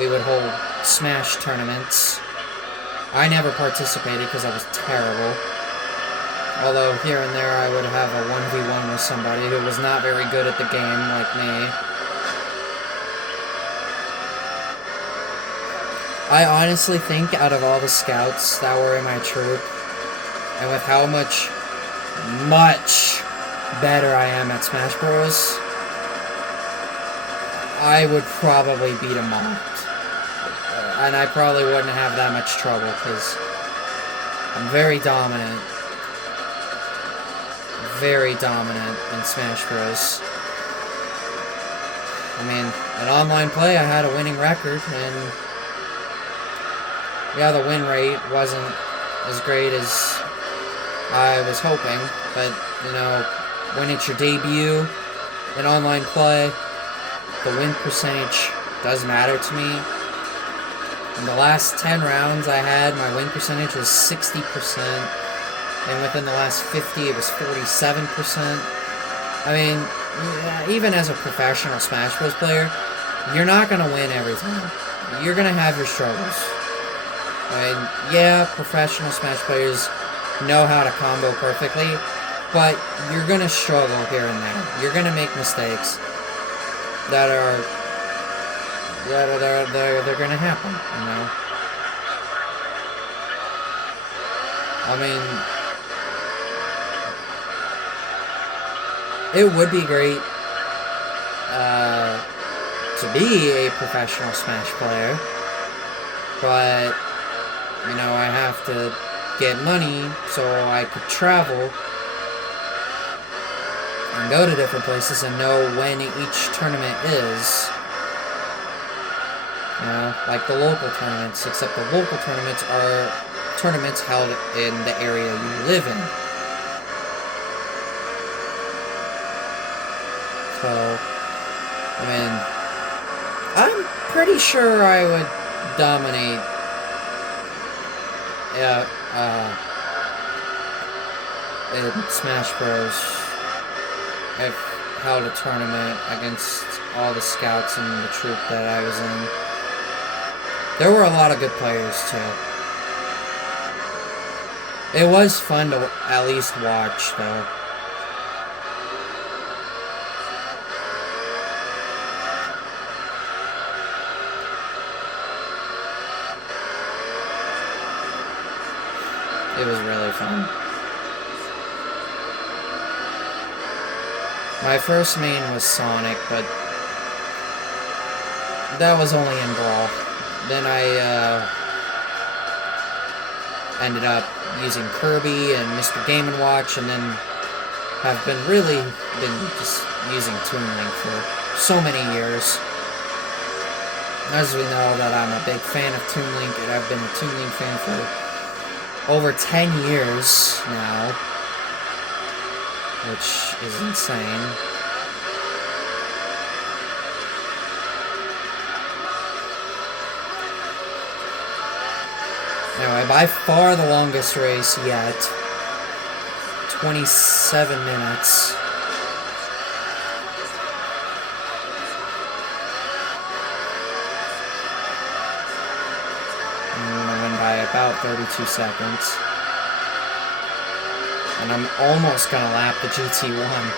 we would hold Smash tournaments. I never participated because I was terrible. Although here and there I would have a 1v1 with somebody who was not very good at the game like me. I honestly think out of all the scouts that were in my troop, and with how much better I am at Smash Bros., I would probably beat them all. And I probably wouldn't have that much trouble, because I'm very dominant. Very dominant in Smash Bros. I mean, in online play, I had a winning record, and yeah, the win rate wasn't as great as I was hoping, but, you know, when it's your debut in online play, the win percentage does matter to me. In the last 10 rounds I had, my win percentage was 60%, and within the last 50, it was 47%. I mean, even as a professional Smash Bros. Player, you're not going to win every time. You're going to have your struggles. I mean, yeah, professional Smash players know how to combo perfectly, but you're going to struggle here and there. You're going to make mistakes that are they're going to happen, you know? I mean, it would be great to be a professional Smash player, but, you know, I have to get money so I could travel and go to different places and know when each tournament is. You know, like the local tournaments, except the local tournaments are tournaments held in the area you live in. So, I mean, I'm pretty sure I would dominate in Smash Bros. If held a tournament against all the scouts and the troop that I was in. There were a lot of good players, too. It was fun to at least watch, though. It was really fun. My first main was Sonic, but that was only in Brawl. Then I ended up using Kirby and Mr. Game & Watch, and then have been just using Toon Link for so many years. As we know that I'm a big fan of Toon Link, and I've been a Toon Link fan for over 10 years now. which is insane. Anyway, by far the longest race yet. 27 minutes. By about 32 seconds. And I'm almost gonna lap the GT1.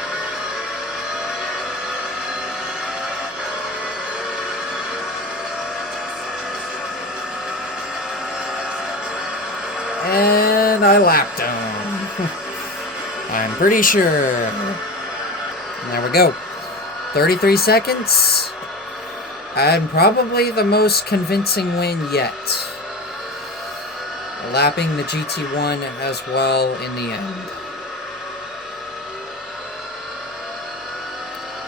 And I lapped him. I'm pretty sure. And there we go. 33 seconds. And probably the most convincing win yet. Lapping the GT1 as well in the end.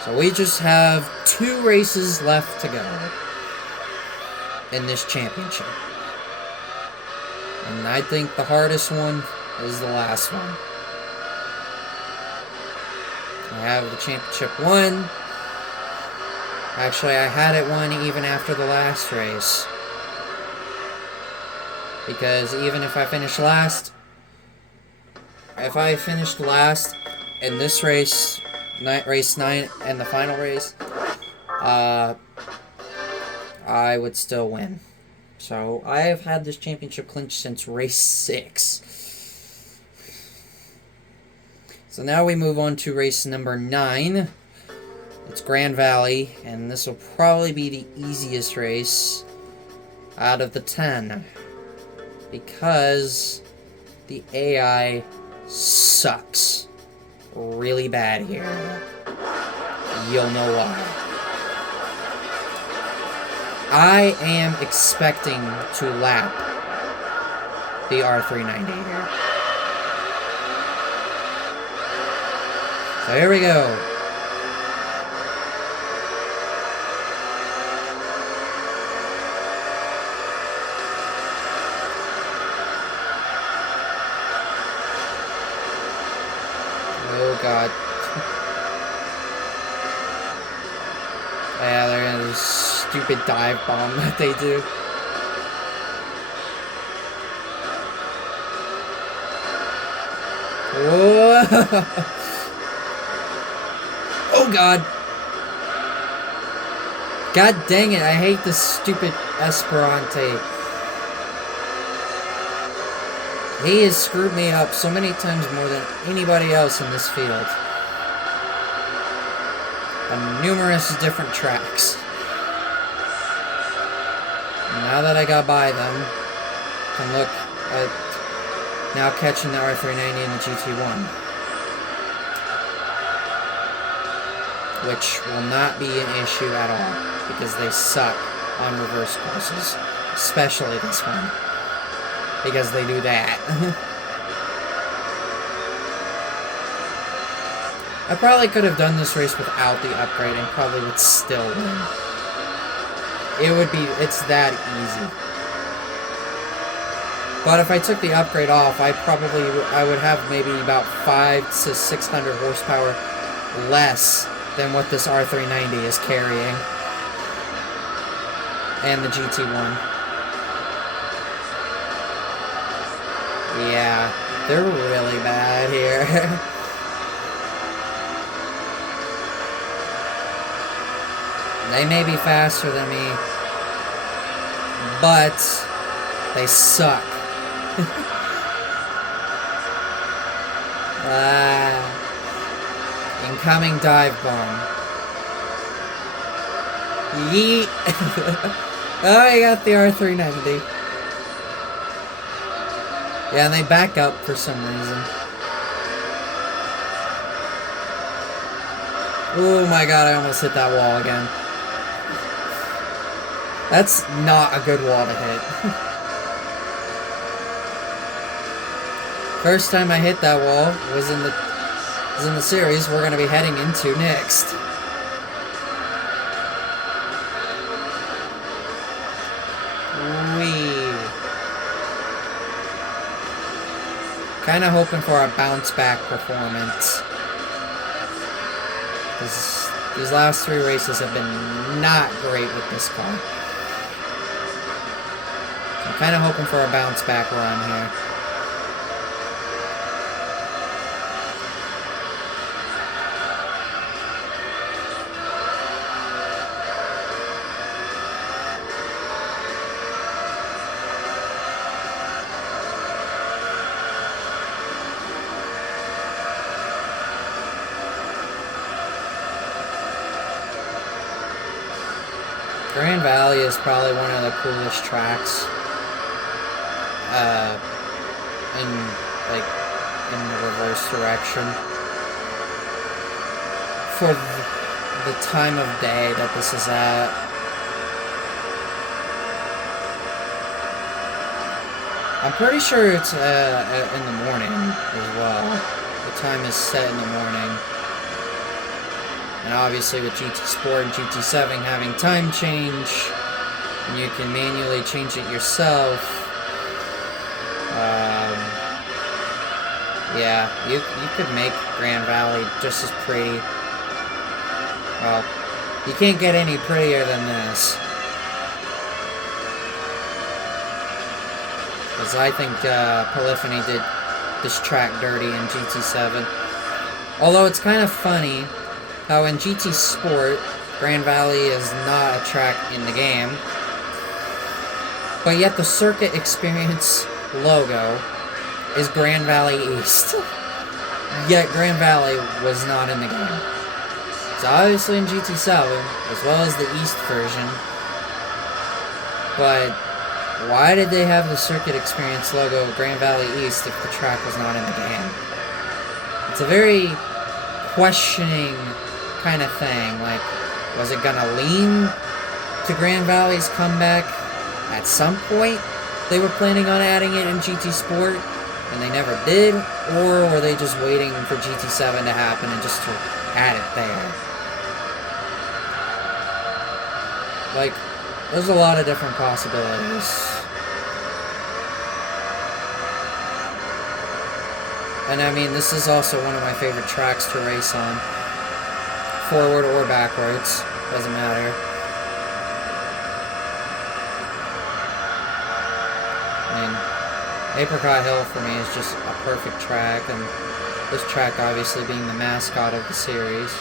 So we just have 2 races left to go in this championship. And I think the hardest one is the last one. I have the championship won. Actually, I had it won even after the last race. Because even if I finish last, in this race, race 9 and the final race, I would still win. So I have had this championship clinched since race 6. So now we move on to race number 9. It's Grand Valley, and this will probably be the easiest race out of the 10. Because the AI sucks really bad here. You'll know why. I am expecting to lap the R390 here. So here we go. Oh god. Yeah, they're gonna do stupid dive bomb that they do. Whoa! Oh god! God dang it, I hate this stupid Esperante. He has screwed me up so many times more than anybody else in this field. On numerous different tracks. And now that I got by them, I can look at now catching the R390 and the GT1. Which will not be an issue at all, because they suck on reverse courses. Especially this one. Because they do that. I probably could have done this race without the upgrade and probably would still win. It's that easy. But if I took the upgrade off, I would have maybe about 500 to 600 horsepower less than what this R390 is carrying. And the GT1. Yeah, they're really bad here. They may be faster than me, but they suck. Incoming dive bomb. Yeet. Oh, I got the R390. Yeah, and they back up for some reason. Oh my god, I almost hit that wall again. That's not a good wall to hit. First time I hit that wall was in the series we're going to be heading into next. Kind of hoping for a bounce back performance These last 3 races have been not great with this car. I'm kind of hoping for a bounce back run here. Gran Valley is probably one of the coolest tracks in the reverse direction for the time of day that this is at. I'm pretty sure it's in the morning as well. The time is set in the morning. And obviously with GT Sport and GT7 having time change, and you can manually change it yourself. Yeah, you could make Gran Valley just as pretty. Well, you can't get any prettier than this. Because I think Polyphony did this track dirty in GT7. Although it's kind of funny how in GT Sport, Gran Valley is not a track in the game, but yet the Circuit Experience logo is Gran Valley East. Yet Gran Valley was not in the game. It's obviously in GT7, as well as the East version, but why did they have the Circuit Experience logo Gran Valley East if the track was not in the game? It's a very questioning kind of thing. Like, was it gonna lean to Gran Valley's comeback at some point? They were planning on adding it in GT Sport, and they never did? Or were they just waiting for GT7 to happen and just to add it there? Like, there's a lot of different possibilities. And I mean, this is also one of my favorite tracks to race on. Forward or backwards, doesn't matter. I mean, Apricot Hill for me is just a perfect track, and this track obviously being the mascot of the series.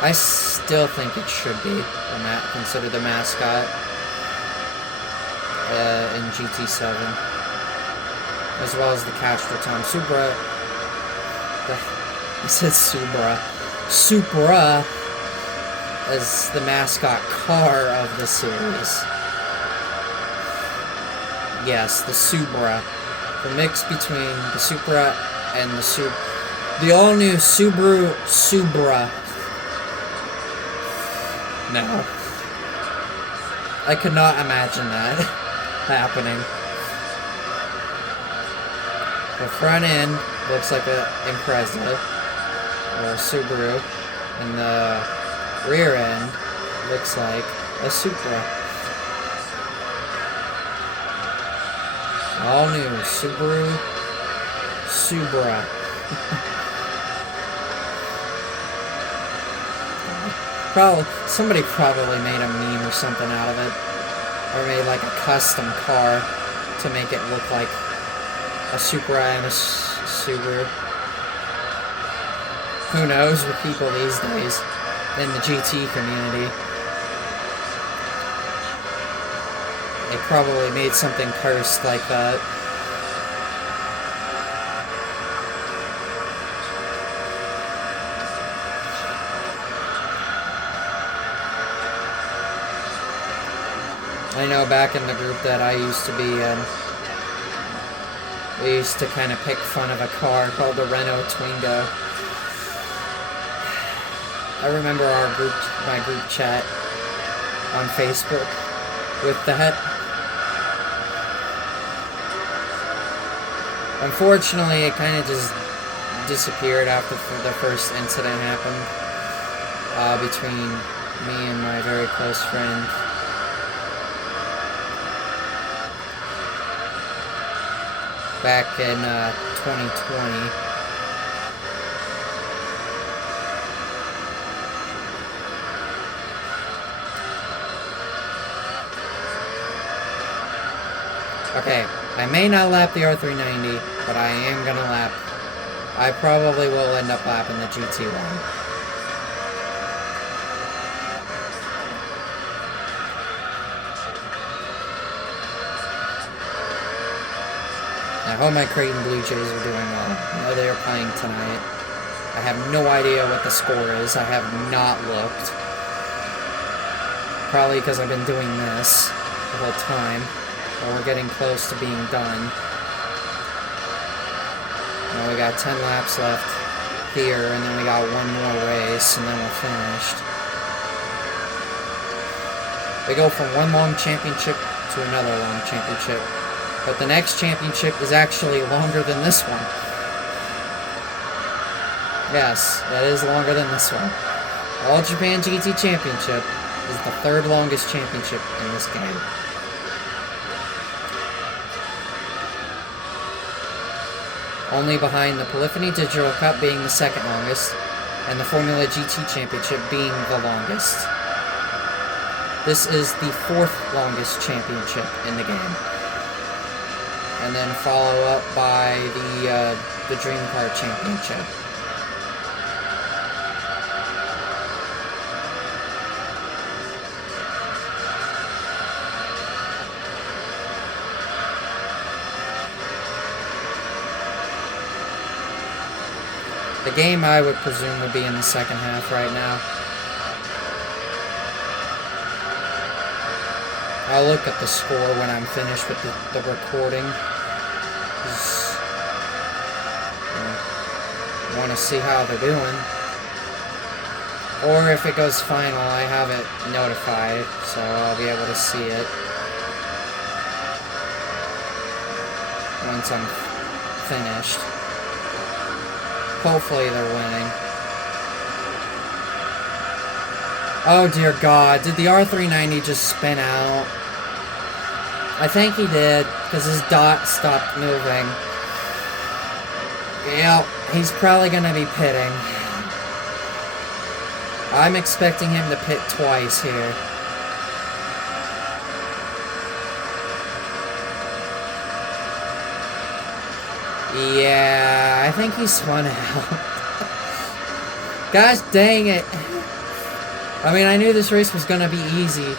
I still think it should be considered the mascot in GT7, as well as the Castroton Supra. I said Supra. Supra is the mascot car of the series. Yes, the Supra. The mix between the Supra and the all-new Subaru Supra. No. I could not imagine that happening. The front end looks like an Impreza or a Subaru, and the rear end looks like a Supra. All new Subaru Supra. Somebody probably made a meme or something out of it, or made like a custom car to make it look like a Supra and a Subaru. Who knows with people these days in the GT community. They probably made something cursed like that. I know back in the group that I used to be in, we used to kind of pick fun of a car called the Renault Twingo. I remember my group chat on Facebook with that. Unfortunately, it kind of just disappeared after the first incident happened between me and my very close friend. Back in 2020. Okay, I may not lap the R390, but I am gonna lap. I probably will end up lapping the GT1. I hope my Creighton Blue Jays are doing well. I know they are playing tonight. I have no idea what the score is. I have not looked. Probably because I've been doing this the whole time. Or we're getting close to being done. Now we got 10 laps left here, and then we got one more race, and then we're finished. We go from one long championship to another long championship. But the next championship is actually longer than this one. Yes, that is longer than this one. All Japan GT Championship is the third longest championship in this game. Only behind the Polyphony Digital Cup being the second longest, and the Formula GT Championship being the longest. This is the fourth longest championship in the game. And then follow up by the Dream Car Championship. The game, I would presume, would be in the second half right now. I'll look at the score when I'm finished with the recording. I want to see how they're doing. Or if it goes final, I have it notified, so I'll be able to see it once I'm finished. Hopefully they're winning. Oh dear God, did the R390 just spin out? I think he did, because his dot stopped moving. Yep, he's probably gonna be pitting. I'm expecting him to pit twice here. Yeah, I think he spun out. Gosh dang it. I mean, I knew this race was gonna be easy.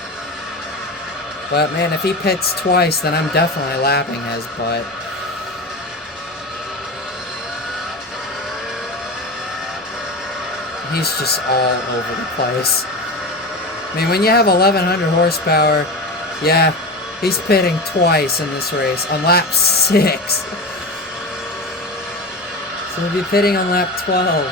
But man, if he pits twice, then I'm definitely lapping his butt. He's just all over the place. I mean, when you have 1100 horsepower, yeah, he's pitting twice in this race on lap 6. So he'll be pitting on lap 12.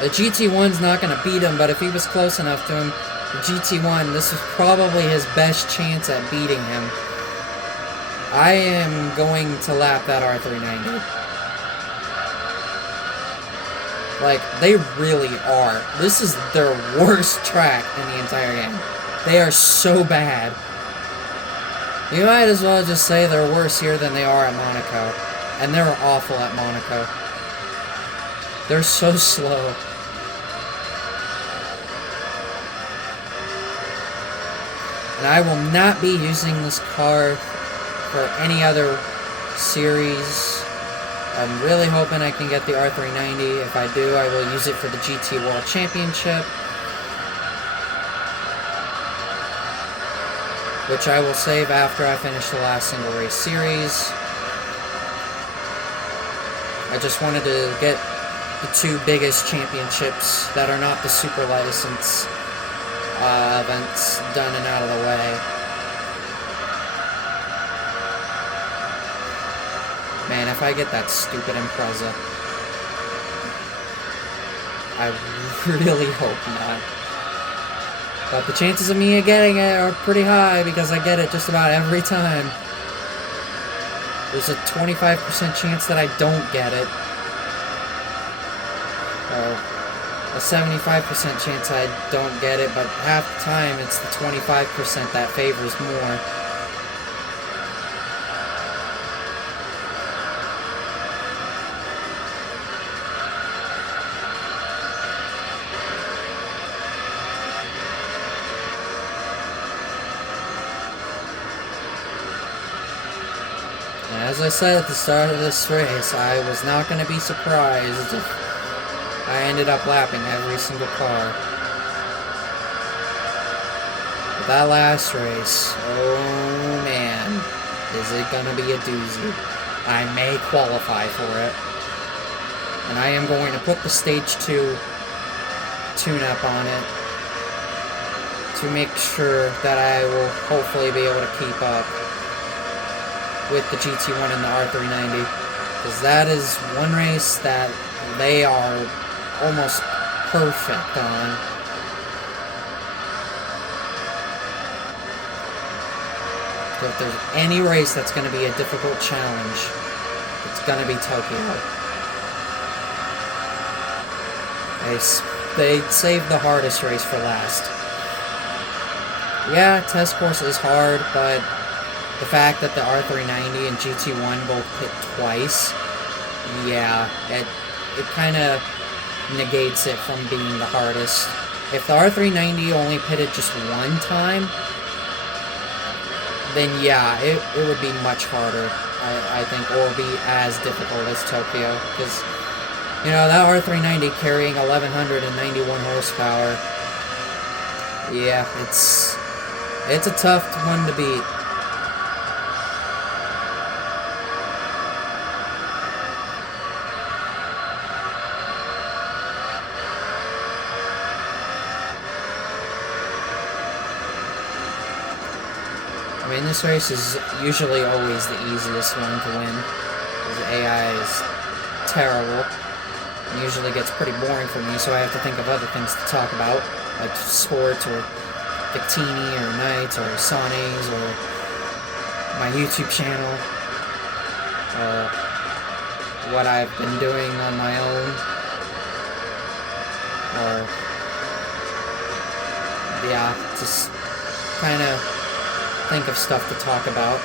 The GT1's not going to beat him, but if he was close enough to him, the GT1, this was probably his best chance at beating him. I am going to lap that R390. Like, they really are. This is their worst track in the entire game. They are so bad. You might as well just say they're worse here than they are at Monaco. And they're awful at Monaco. They're so slow. And I will not be using this car for any other series. I'm really hoping I can get the R390. If I do, I will use it for the GT World Championship, which I will save after I finish the last single race series. I just wanted to get the two biggest championships that are not the super license events done and out of the way. Man, if I get that stupid Impreza, I really hope not. But the chances of me getting it are pretty high because I get it just about every time. There's a 25% chance that I don't get it. Or a 75% chance I don't get it, but half the time it's the 25% that favors more. And as I said at the start of this race, I was not going to be surprised if I ended up lapping every single car. But that last race, oh man, is it going to be a doozy. I may qualify for it. And I am going to put the Stage 2 tune-up on it to make sure that I will hopefully be able to keep up with the GT1 and the R390. Because that is one race that they are almost perfect on. So if there's any race that's going to be a difficult challenge, it's going to be Tokyo. They saved the hardest race for last. Yeah, test course is hard, but the fact that the R390 and GT1 both hit twice, yeah, it kind of negates it from being the hardest. If the R390 only pitted just one time, then yeah, it would be much harder, I think, or be as difficult as Tokyo, because, you know, that R390 carrying 1,191 horsepower, yeah, it's a tough one to beat. I mean, this race is usually always the easiest one to win, because the AI is terrible, and usually gets pretty boring for me, so I have to think of other things to talk about, like sports, or Victini, or Knights, or Sonny's, or my YouTube channel, or what I've been doing on my own, or, yeah, just kind of think of stuff to talk about.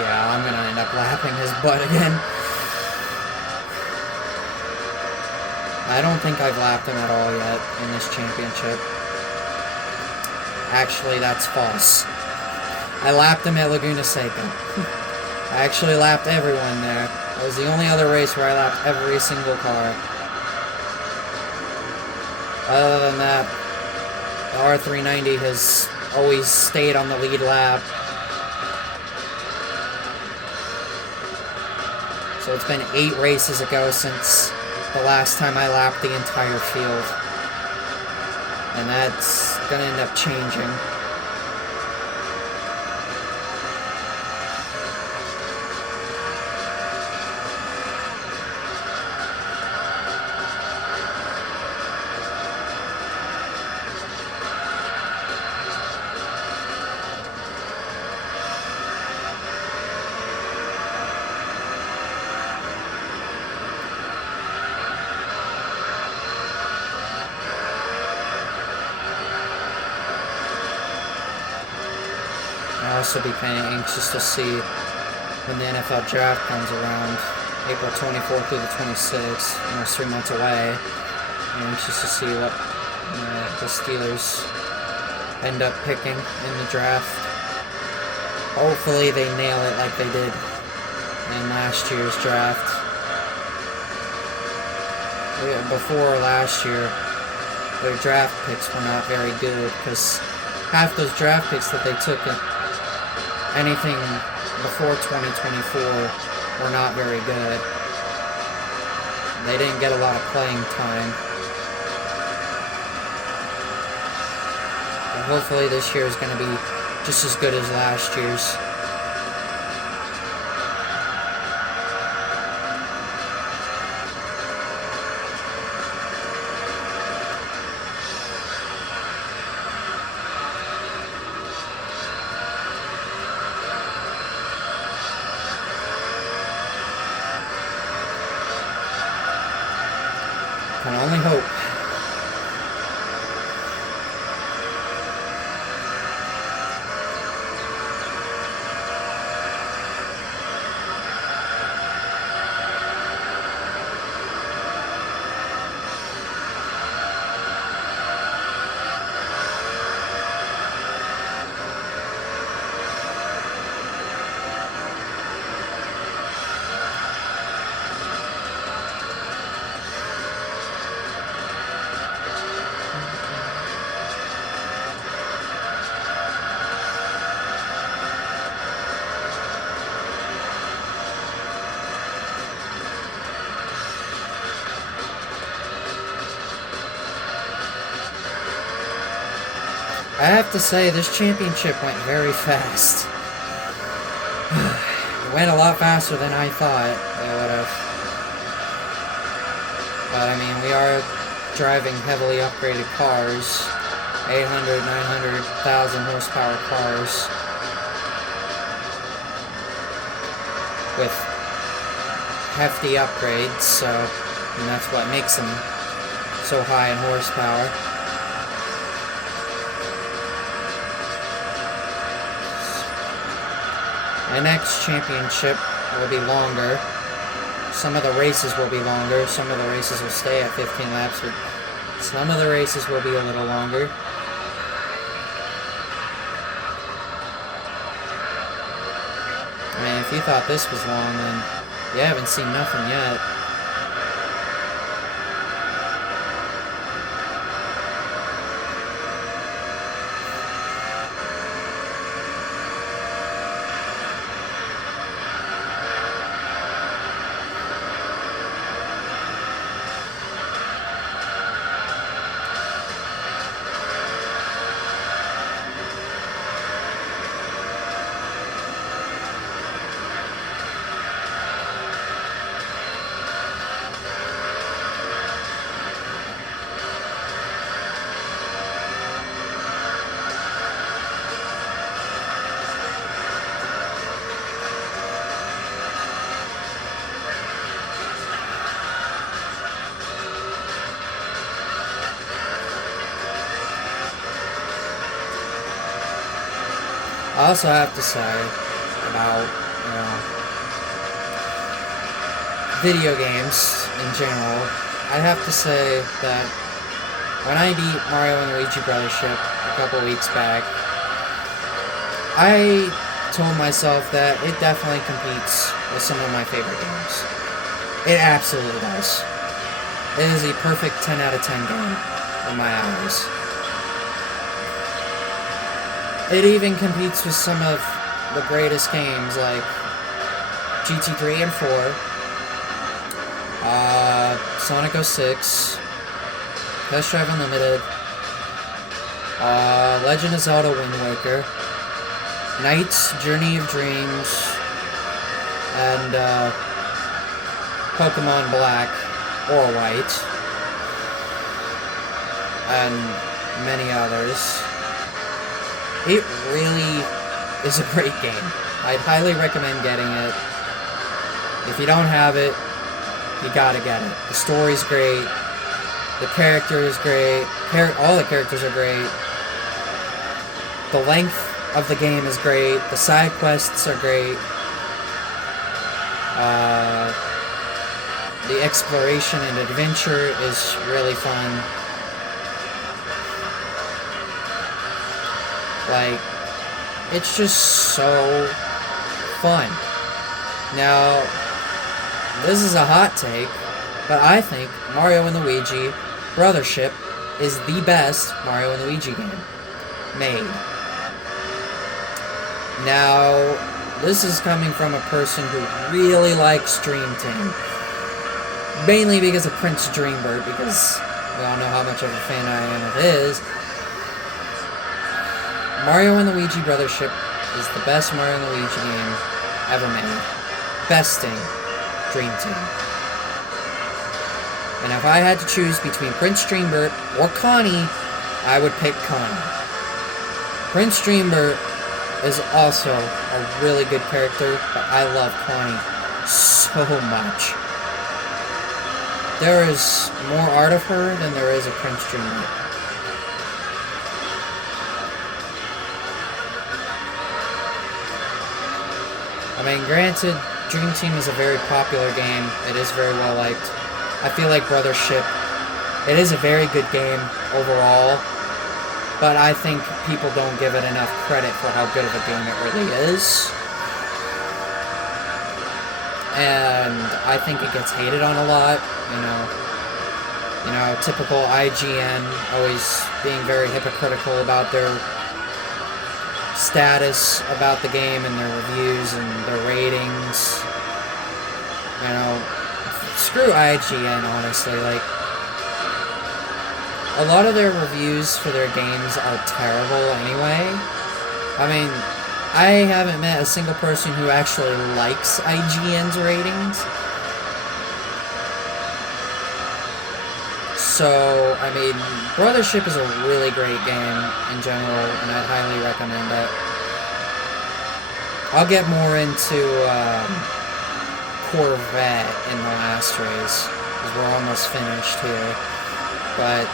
Yeah, I'm gonna end up lapping his butt again. I don't think I've lapped him at all yet in this championship. Actually, that's false. I lapped him at Laguna Seca. I actually lapped everyone there. That was the only other race where I lapped every single car. Other than that, the R390 has always stayed on the lead lap. So it's been 8 races ago since the last time I lapped the entire field. And that's gonna end up changing. I'll also be kind of anxious to see when the NFL draft comes around, April 24th through the 26th, almost 3 months away. I'm anxious to see what the Steelers end up picking in the draft. Hopefully they nail it like they did in last year's draft. Before last year, their draft picks were not very good, because half those draft picks that they took anything before 2024 were not very good. They didn't get a lot of playing time. But hopefully this year is going to be just as good as last year's. Can only hope. I have to say, this championship went very fast. It went a lot faster than I thought it would have. But, I mean, we are driving heavily upgraded cars. 800, 900, 1,000 horsepower cars. With hefty upgrades, so, and that's what makes them so high in horsepower. The next championship will be longer. Some of the races will be longer. Some of the races will stay at 15 laps, but some of the races will be a little longer. I mean, if you thought this was long, then you haven't seen nothing yet. I also have to say about, video games in general, I have to say that when I beat Mario and Luigi Brothership a couple weeks back, I told myself that it definitely competes with some of my favorite games. It absolutely does. It is a perfect 10 out of 10 game in my eyes. It even competes with some of the greatest games like GT3 and 4, Sonic 06, Test Drive Unlimited, Legend of Zelda Wind Waker, Knight's Journey of Dreams, and Pokemon Black or White, and many others. It really is a great game. I'd highly recommend getting it. If you don't have it, you gotta get it. The story's great. The character is great. All the characters are great. The length of the game is great. The side quests are great. The exploration and adventure is really fun. Like, it's just so fun. Now, this is a hot take, but I think Mario and Luigi Brothership is the best Mario and Luigi game made. Now, this is coming from a person who really likes Dream Team. Mainly because of Prince Dreambird, because we all know how much of a fan I am of his. Mario and Luigi Brothership is the best Mario and Luigi game ever made. Besting Dream Team. And if I had to choose between Prince Dreambird or Connie, I would pick Connie. Prince Dreambird is also a really good character, but I love Connie so much. There is more art of her than there is of Prince Dreambird. I mean, granted, Dream Team is a very popular game. It is very well liked. I feel like Brothership, it is a very good game overall, but I think people don't give it enough credit for how good of a game it really is. And I think it gets hated on a lot, you know, typical IGN always being very hypocritical about their status about the game and their reviews and their ratings. You know, screw IGN, honestly. Like, a lot of their reviews for their games are terrible anyway. I mean, I haven't met a single person who actually likes IGN's ratings. So, I mean, Brothership is a really great game in general, and I'd highly recommend it. I'll get more into Corvette in the last race, because we're almost finished here. But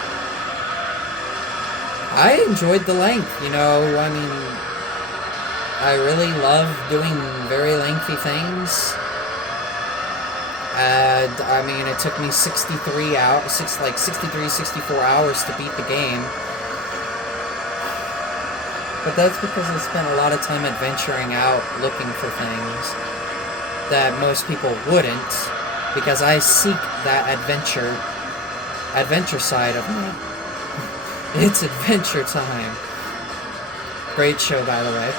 I enjoyed the length, you know, I mean, I really love doing very lengthy things. And, I mean, it took me 63 hours, 64 hours to beat the game. But that's because I spent a lot of time adventuring out, looking for things that most people wouldn't, because I seek that adventure side of me. It's adventure time. Great show, by the way.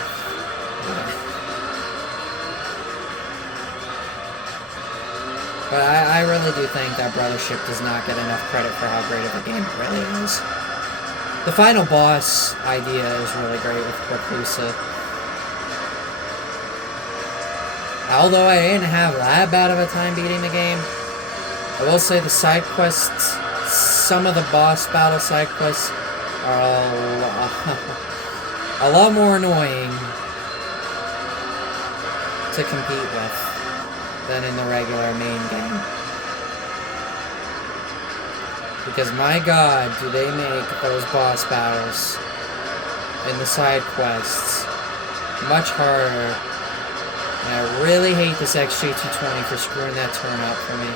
But I really do think that Brothership does not get enough credit for how great of a game it really is. The final boss idea is really great with Reclusa. Although I didn't have that bad of a time beating the game, I will say the side quests, some of the boss battle side quests are a lot more annoying to compete with than in the regular main game. Because my god, do they make those boss battles in the side quests much harder. And I really hate this XJ220 for screwing that turn up for me.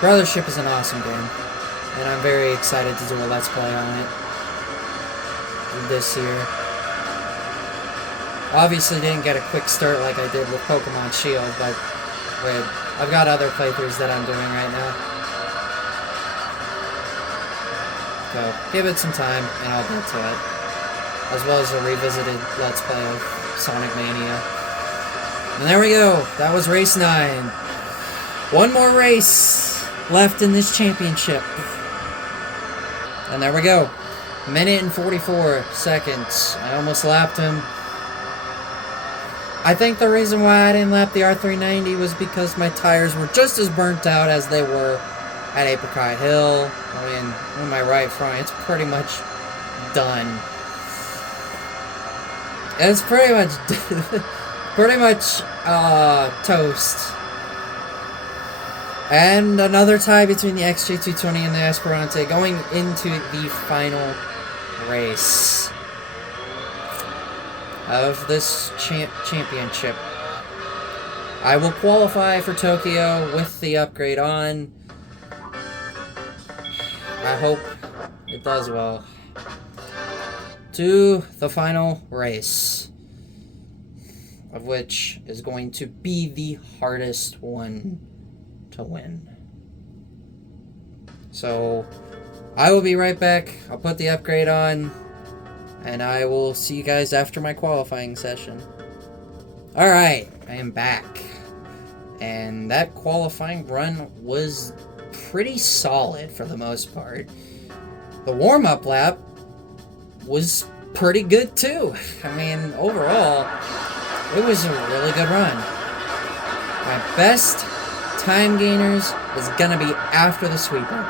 Brothership is an awesome game, and I'm very excited to do a Let's Play on it this year. Obviously didn't get a quick start like I did with Pokemon Shield, but wait, I've got other playthroughs that I'm doing right now. So, give it some time, and I'll get to it. As well as a revisited Let's Play of Sonic Mania. And there we go, that was race 9. One more race left in this championship. And there we go. Minute and 44 seconds. I almost lapped him. I think the reason why I didn't lap the R390 was because my tires were just as burnt out as they were at Apricot Hill. I mean, on my right front, it's pretty much done. It's pretty much toast. And another tie between the XJ220 and the Esperante going into the final race of this championship. I will qualify for Tokyo with the upgrade on. I hope it does well. To the final race, of which is going to be the hardest one to win. So I will be right back. I'll put the upgrade on, and I will see you guys after my qualifying session. Alright, I am back. And that qualifying run was pretty solid for the most part. The warm-up lap was pretty good too. I mean, overall, it was a really good run. My best time gainers is gonna be after the sweeper,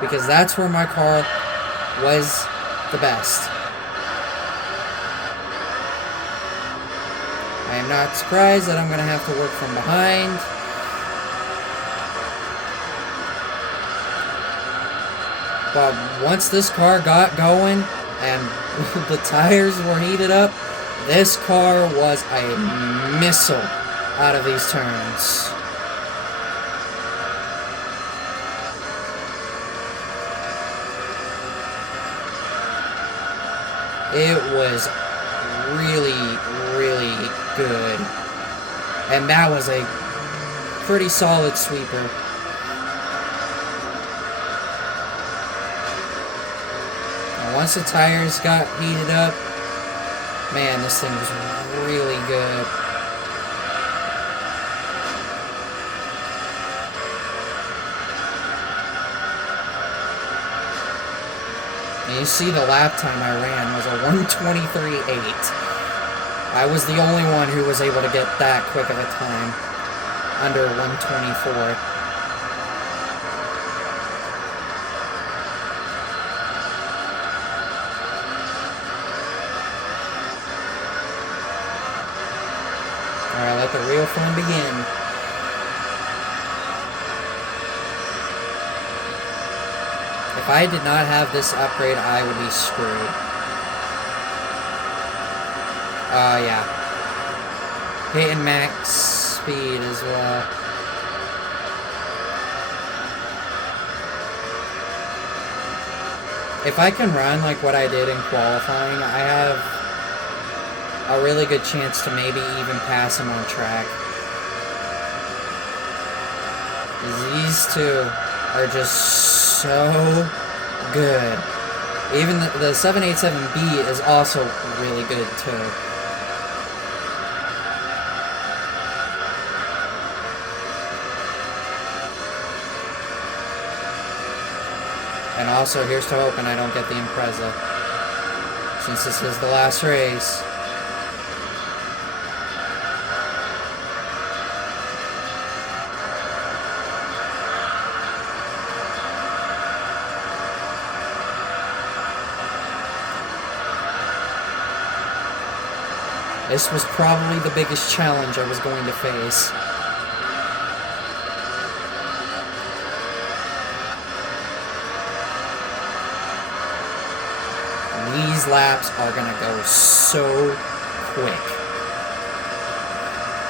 because that's where my car was the best. I am not surprised that I'm gonna have to work from behind. But once this car got going and the tires were heated up, this car was a missile out of these turns. It was really, really good. And that was a pretty solid sweeper. And once the tires got heated up, man, this thing was really good. And you see the lap time I ran was a 1:23.8. I was the only one who was able to get that quick of a time, under 1:24. Alright, let the real fun begin. If I did not have this upgrade, I would be screwed. Yeah. Hitting max speed as well. If I can run like what I did in qualifying, I have a really good chance to maybe even pass him on track. These two are just so good. Even the 787B is also really good too. And also, here's to hoping I don't get the Impreza, since this is the last race. This was probably the biggest challenge I was going to face. These laps are gonna go so quick.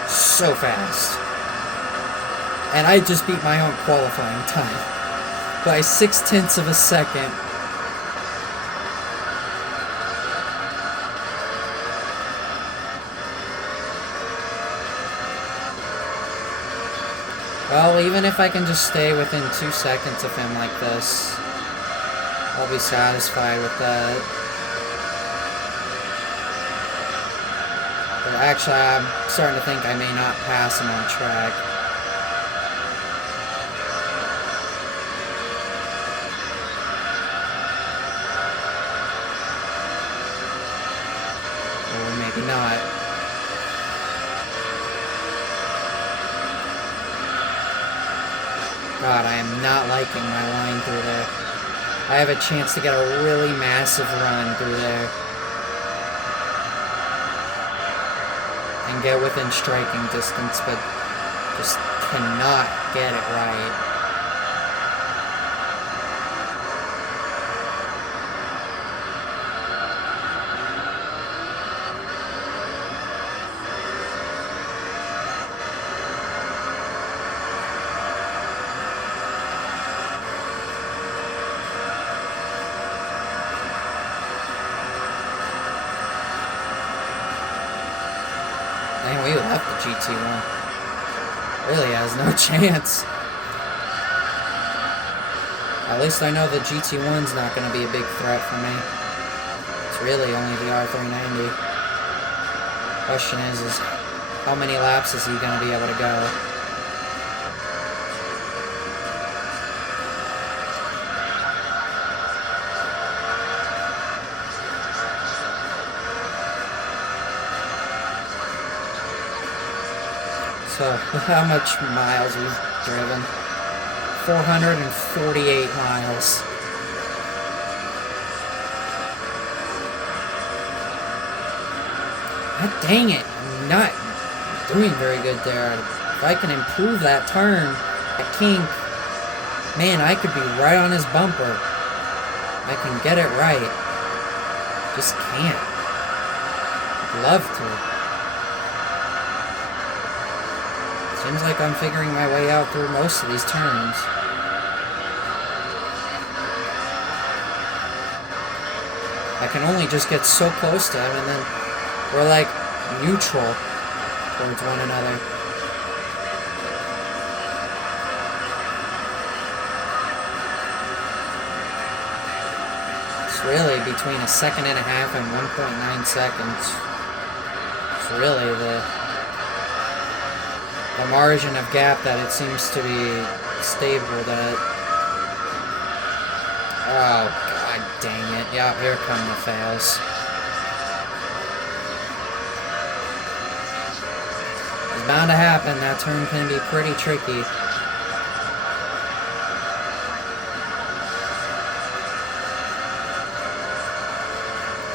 So fast. And I just beat my own qualifying time by 0.6 of a second. Well, even if I can just stay within 2 seconds of him like this, I'll be satisfied with that. But actually, I'm starting to think I may not pass him on track. Or maybe not. God, I am not liking my line through there. I have a chance to get a really massive run through there. And get within striking distance, but just cannot get it right. Man, we left the GT1. Really has no chance. At least I know the GT1's not going to be a big threat for me. It's really only the R390. Question is how many laps is he going to be able to go? So, how much miles we've driven? 448 miles. God dang it, I'm not doing very good there. If I can improve that turn, that kink, man, I could be right on his bumper. I can get it right. Just can't. I'd love to. Seems like I'm figuring my way out through most of these turns. I can only just get so close to him, and then we're like neutral towards one another. really between a second and a half and 1.9 seconds. It's really the margin of gap that it seems to be stable that. Oh, god dang it. Yeah, here come the fails. It's bound to happen. That turn can be pretty tricky.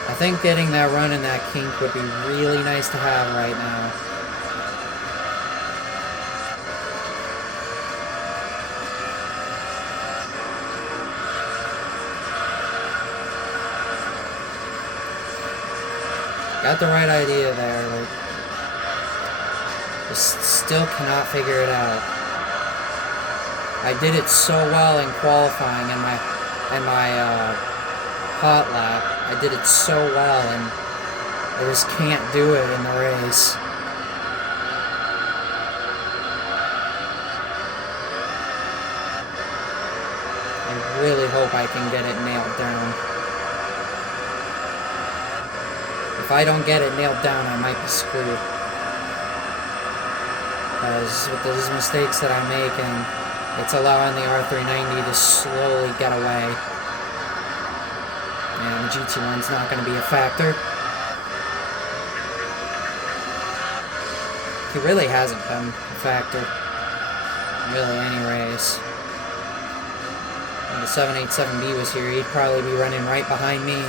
I think getting that run in that kink would be really nice to have right now. Got the right idea there, like, just still cannot figure it out. I did it so well in qualifying in my hot lap. I did it so well, and I just can't do it in the race. I really hope I can get it nailed down. If I don't get it nailed down, I might be screwed. Because with those mistakes that I'm making, it's allowing the R390 to slowly get away. And the GT1's not going to be a factor. He really hasn't been a factor. Really, any race. When the 787B was here, he'd probably be running right behind me.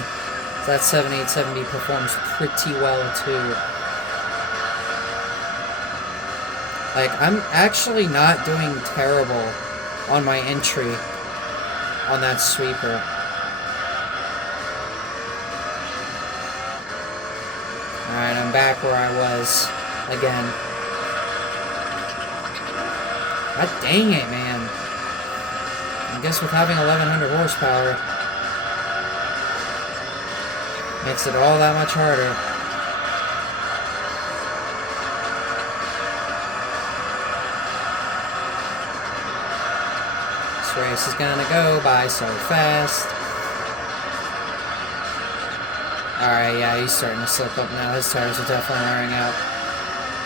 That 787B performs pretty well too. Like, I'm actually not doing terrible on my entry on that sweeper. Alright, I'm back where I was again. God dang it, man. I guess with having 1100 horsepower, makes it all that much harder. This race is gonna go by so fast. Alright, yeah, he's starting to slip up now. His tires are definitely wearing out.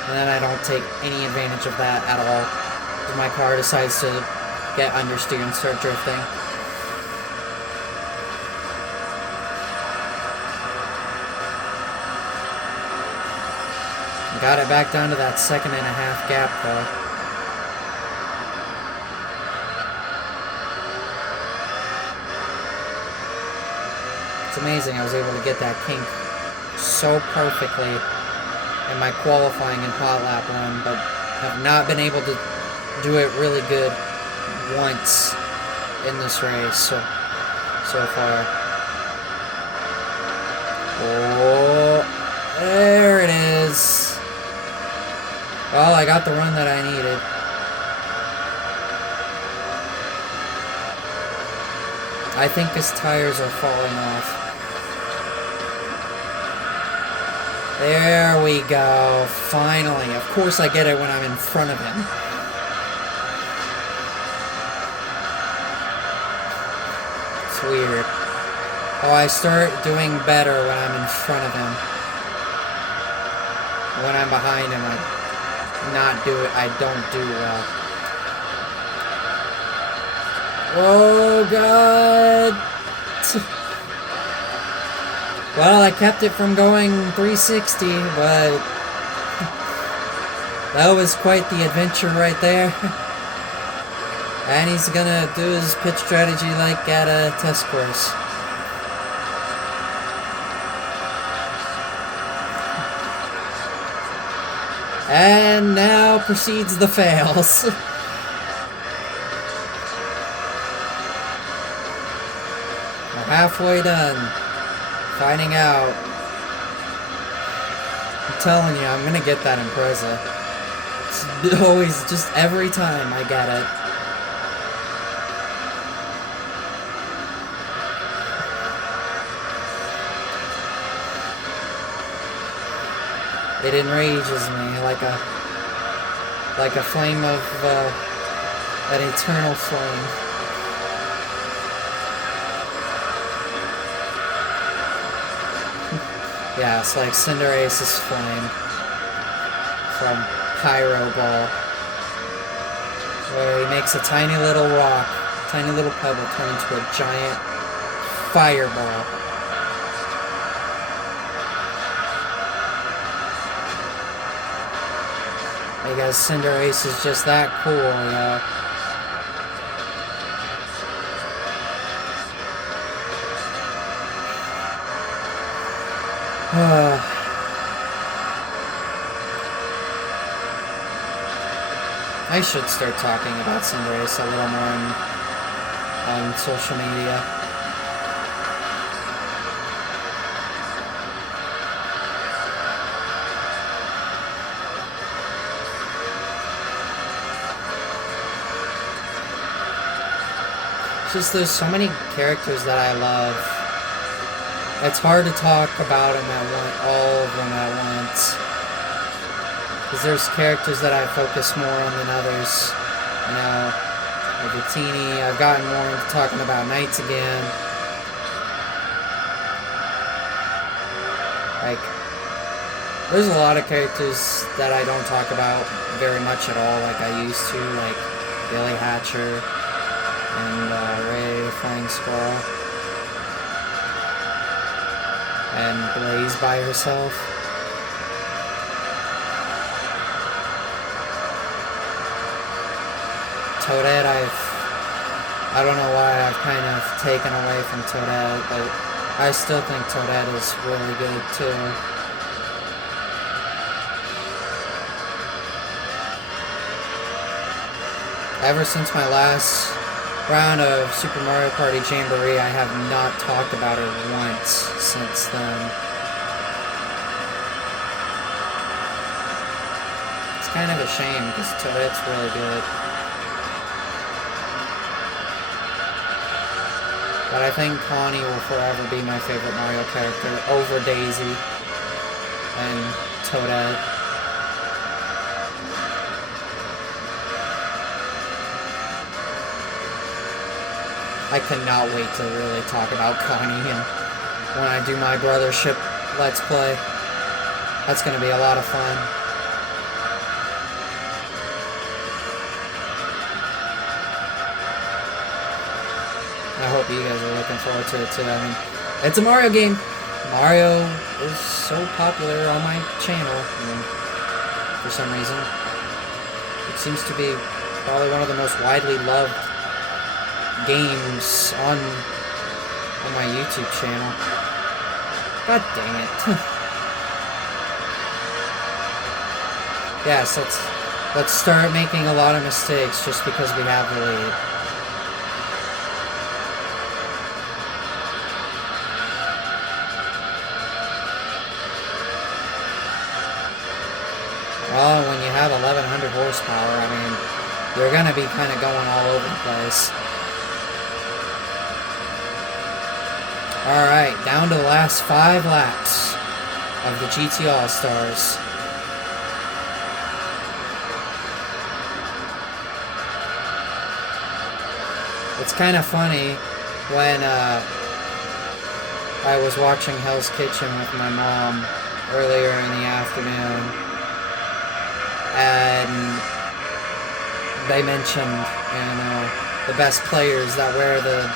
And then I don't take any advantage of that at all. My car decides to get understeer and start drifting. Got it back down to that 1.5 second gap, though. It's amazing I was able to get that kink so perfectly in my qualifying and hot lap run, but have not been able to do it really good once in this race so far. Oh, there it is. Well, I got the run that I needed. I think his tires are falling off. There we go. Finally. Of course I get it when I'm in front of him. It's weird. Oh, I start doing better when I'm in front of him. When I'm behind him, I don't do well. Oh, God. Well, I kept it from going 360, but that was quite the adventure right there. And he's gonna do his pitch strategy like at a test course. And now proceeds the fails. We're halfway done. Finding out. I'm telling you, I'm gonna get that Impreza. It's always, just every time I get it. It enrages me like a flame of an eternal flame. Yeah, it's like Cinderace's flame from Pyro Ball, where he makes a tiny little rock, tiny little pebble turn into a giant fireball. Because Cinderace is just that cool, yo. I should start talking about Cinderace a little more on social media. It's just there's so many characters that I love. It's hard to talk about them all of them at once. Because there's characters that I focus more on than others. You know, like Victini, I've gotten more into talking about Knights again. Like, there's a lot of characters that I don't talk about very much at all like I used to, like Billy Hatcher and Ray the Flying Squirrel. And Blaze by herself. Toadette, I don't know why I've kind of taken away from Toadette, but I still think Toadette is really good too. Ever since my last round of Super Mario Party Jamboree, I have not talked about her once since then. It's kind of a shame because Toadette's really good. But I think Connie will forever be my favorite Mario character over Daisy and Toadette. I cannot wait to really talk about Connie and when I do my Brothership Let's Play. That's going to be a lot of fun. I hope you guys are looking forward to it too. I mean, it's a Mario game. Mario is so popular on my channel. I mean, for some reason. It seems to be probably one of the most widely loved games on my YouTube channel. God dang it. Yes, let's start making a lot of mistakes just because we have the lead. Well, when you have 1100 horsepower, I mean, you're gonna be kind of going all over the place. Alright, down to the last 5 laps of the GT All-Stars. It's kind of funny when I was watching Hell's Kitchen with my mom earlier in the afternoon, and they mentioned, you know, the best players that wear the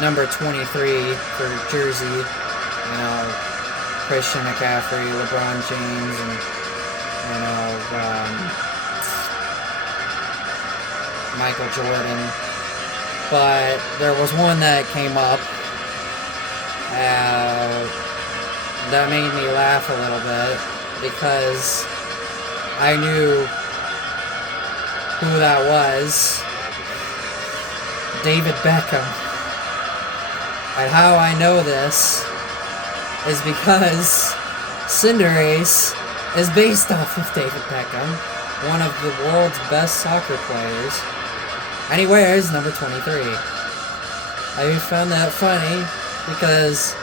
number 23 for jersey, you know, Christian McCaffrey, LeBron James, and, you know, Michael Jordan. But there was one that came up that made me laugh a little bit because I knew who that was. David Beckham. And how I know this is because Cinderace is based off of David Beckham, one of the world's best soccer players, and he wears number 23. I found that funny because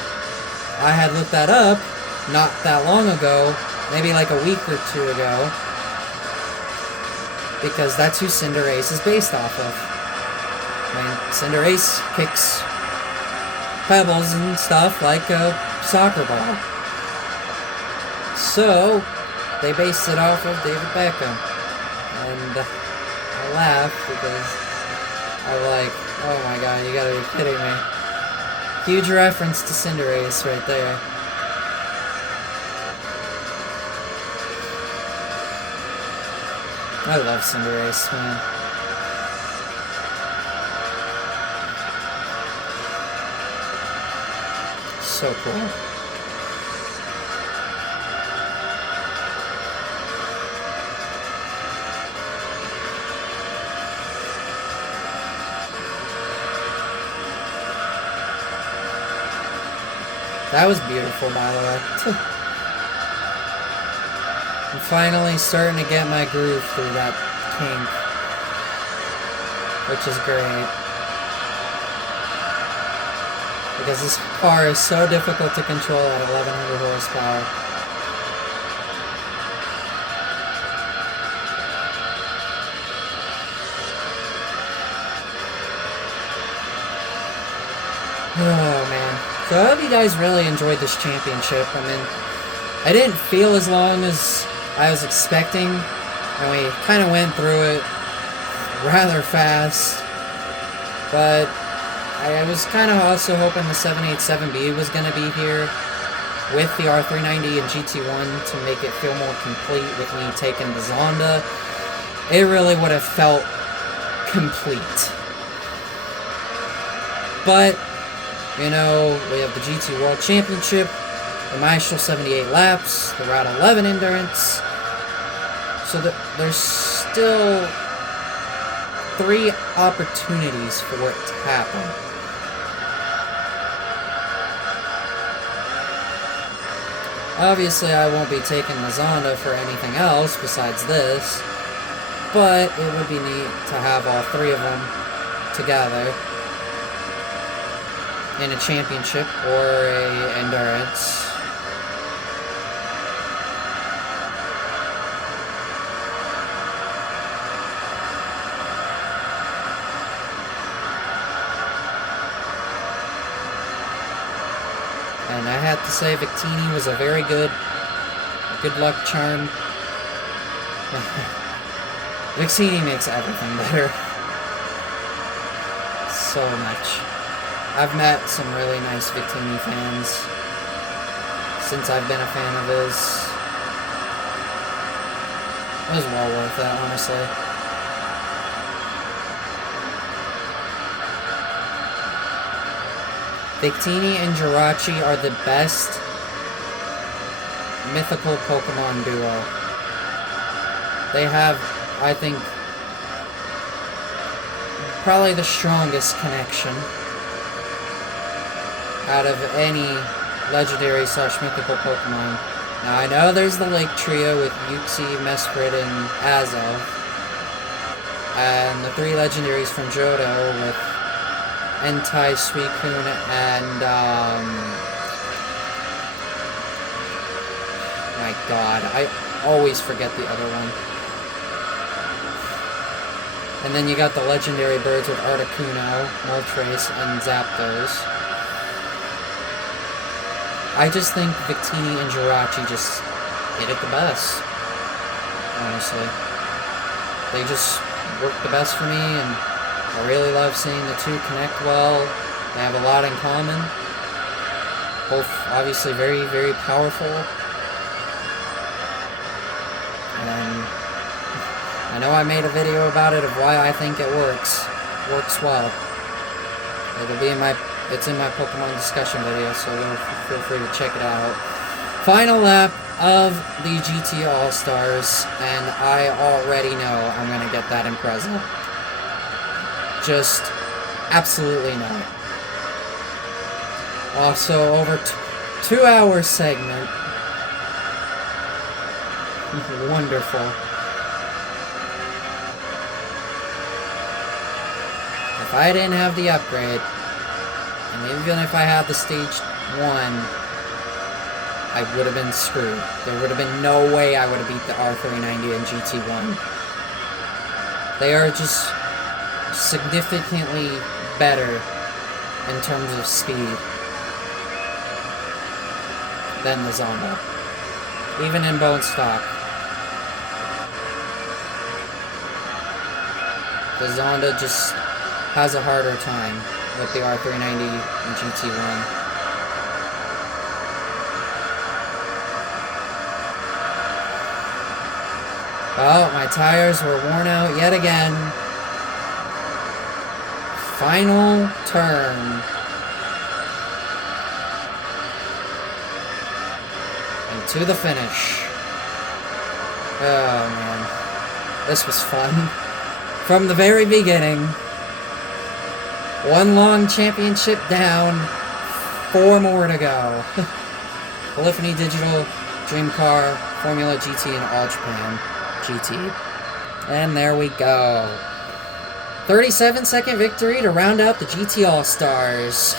I had looked that up not that long ago, maybe like a week or two ago, because that's who Cinderace is based off of. I mean, Cinderace kicks pebbles and stuff like a soccer ball. So, they based it off of David Beckham. And I laugh because I'm like, oh my god, you gotta be kidding me. Huge reference to Cinderace right there. I love Cinderace, man. So cool. That was beautiful, by the way. I'm finally starting to get my groove through that kink, which is great. Because this car is so difficult to control at 1100 horsepower. Oh man. So I hope you guys really enjoyed this championship. I mean, I didn't feel as long as I was expecting, and we kind of went through it rather fast, but I was kind of also hoping the 787B was going to be here with the R390 and GT1 to make it feel more complete with me taking the Zonda. It really would have felt complete. But, you know, we have the GT World Championship, the Maestro 78 laps, the Route 11 endurance. So there's still 3 opportunities for it to happen. Obviously, I won't be taking the Zonda for anything else besides this, but it would be neat to have all 3 of them together in a championship or a endurance. And I have to say, Victini was a very good luck charm. Victini makes everything better. So much. I've met some really nice Victini fans since I've been a fan of his. It was well worth it, honestly. Victini and Jirachi are the best mythical Pokemon duo. They have, I think, probably the strongest connection out of any legendary / mythical Pokemon. Now, I know there's the Lake Trio with Uxie, Mesprit, and Azelf. And the 3 legendaries from Johto with Entei, Suicune, and, my god, I always forget the other one. And then you got the legendary birds with Articuno, Moltres, and Zapdos. I just think Victini and Jirachi just hit it the best, honestly. They just work the best for me, and I really love seeing the 2 connect well. They have a lot in common. Both obviously very, very powerful. And I know I made a video about it of why I think it works. Works well. It'll be in my Pokemon discussion video, so feel free to check it out. Final lap of the GT All-Stars, and I already know I'm going to get that Impreza. Just absolutely know it. Also, over 2-hour segment. Wonderful. If I didn't have the upgrade, and even if I had the stage 1, I would have been screwed. There would have been no way I would have beat the R390 and GT1. They are just significantly better in terms of speed than the Zonda. even in bone stock. The Zonda just has a harder time with the R390 and GT1. Well, my tires were worn out yet again. Final turn. And to the finish. Oh man. This was fun. From the very beginning. One long championship down. 4 more to go. Polyphony Digital, Dream Car, Formula GT, and All Japan GT. And there we go. 37-second victory to round out the GT All-Stars.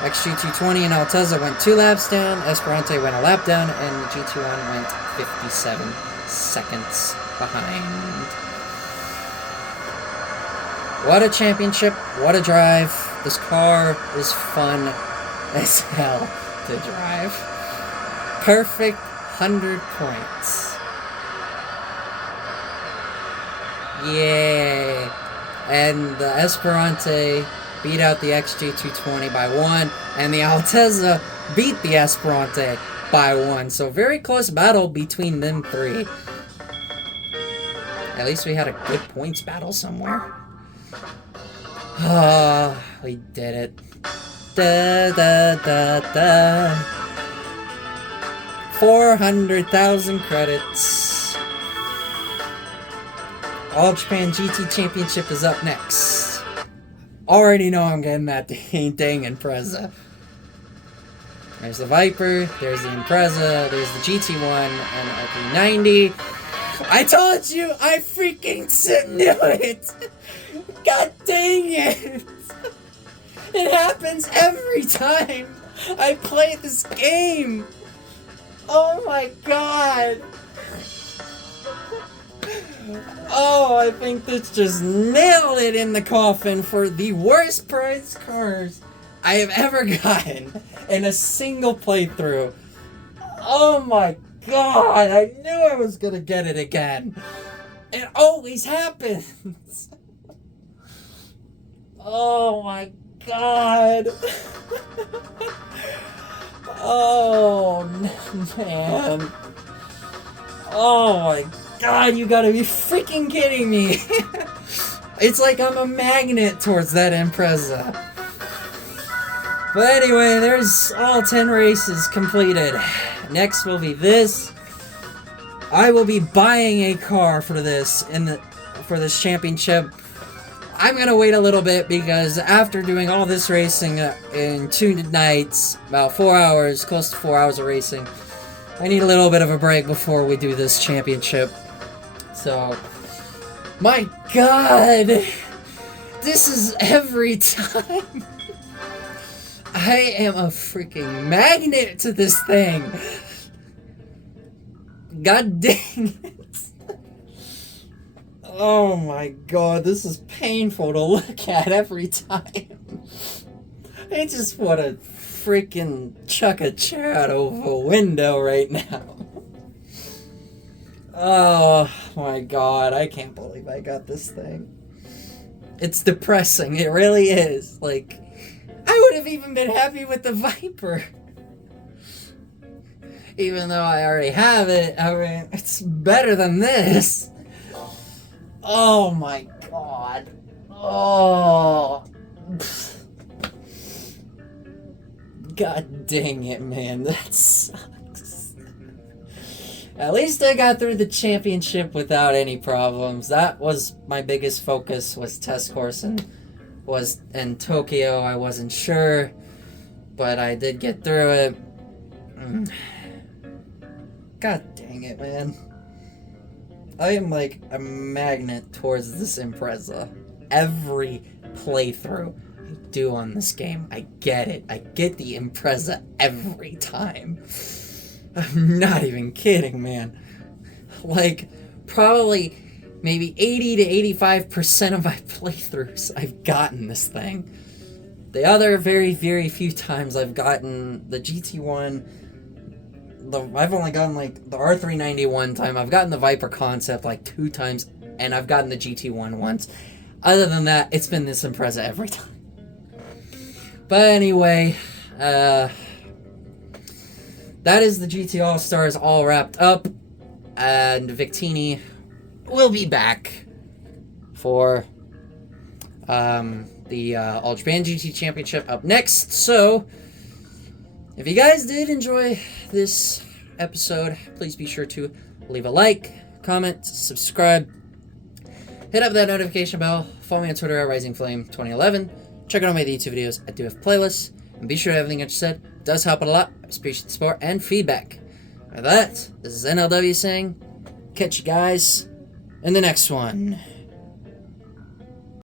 XG220 and Altezza went 2 laps down, Esperante went a lap down, and the GT1 went 57 seconds behind. What a championship, what a drive. This car is fun as hell to drive. Perfect 100 points. Yay. And the Esperante beat out the XG220 by 1, and the Altezza beat the Esperante by 1. So very close battle between them 3. At least we had a good points battle somewhere. We did it. Da da da da. 400,000 credits. All Japan GT Championship is up next. Already know I'm getting that dang Impreza. There's the Viper, there's the Impreza, there's the GT1, and the R390. I told you, I freaking knew it! God dang it! It happens every time I play this game! Oh my god! Oh, I think this just nailed it in the coffin for the worst prize cars I have ever gotten in a single playthrough. Oh my god, I knew I was gonna get it again. It always happens. Oh my god. Oh man. Oh my god, you gotta be freaking kidding me. It's like I'm a magnet towards that Impreza. But anyway, there's all 10 races completed. Next will be this. I will be buying a car for this for this championship. I'm gonna wait a little bit because after doing all this racing in 2 nights, about 4 hours, close to 4 hours of racing, I need a little bit of a break before we do this championship. So, my god, this is every time. I am a freaking magnet to this thing. God dang it. Oh my god, this is painful to look at every time. I just want to freaking chuck a chair out of a window right now. Oh my god, I can't believe I got this thing. It's depressing, it really is. Like, I would have even been happy with the Viper. Even though I already have it, I mean, it's better than this. Oh my god. Oh. God dang it, man. That sucks. At least I got through the championship without any problems. That was my biggest focus, was test course, and was in Tokyo. I wasn't sure, but I did get through it. God dang it, man. I am like a magnet towards this Impreza. Every playthrough I do on this game, I get it. I get the Impreza every time. I'm not even kidding, man. Like, probably maybe 80 to 85% of my playthroughs, I've gotten this thing. The other very, very few times I've gotten the GT1, I've only gotten like the R390 one time. I've gotten the Viper concept like 2 times, and I've gotten the GT1 once. Other than that, it's been this Impreza every time. But anyway, that is the GT All-Stars all wrapped up, and Victini will be back for the All Japan GT Championship up next. So, if you guys did enjoy this episode, please be sure to leave a like, comment, subscribe, hit up that notification bell, follow me on Twitter at RisingFlame2011, check out all my YouTube videos at DoF Playlists, and be sure everything I just said does help out a lot. I appreciate the support and feedback. With that, this is NLW saying, catch you guys in the next one.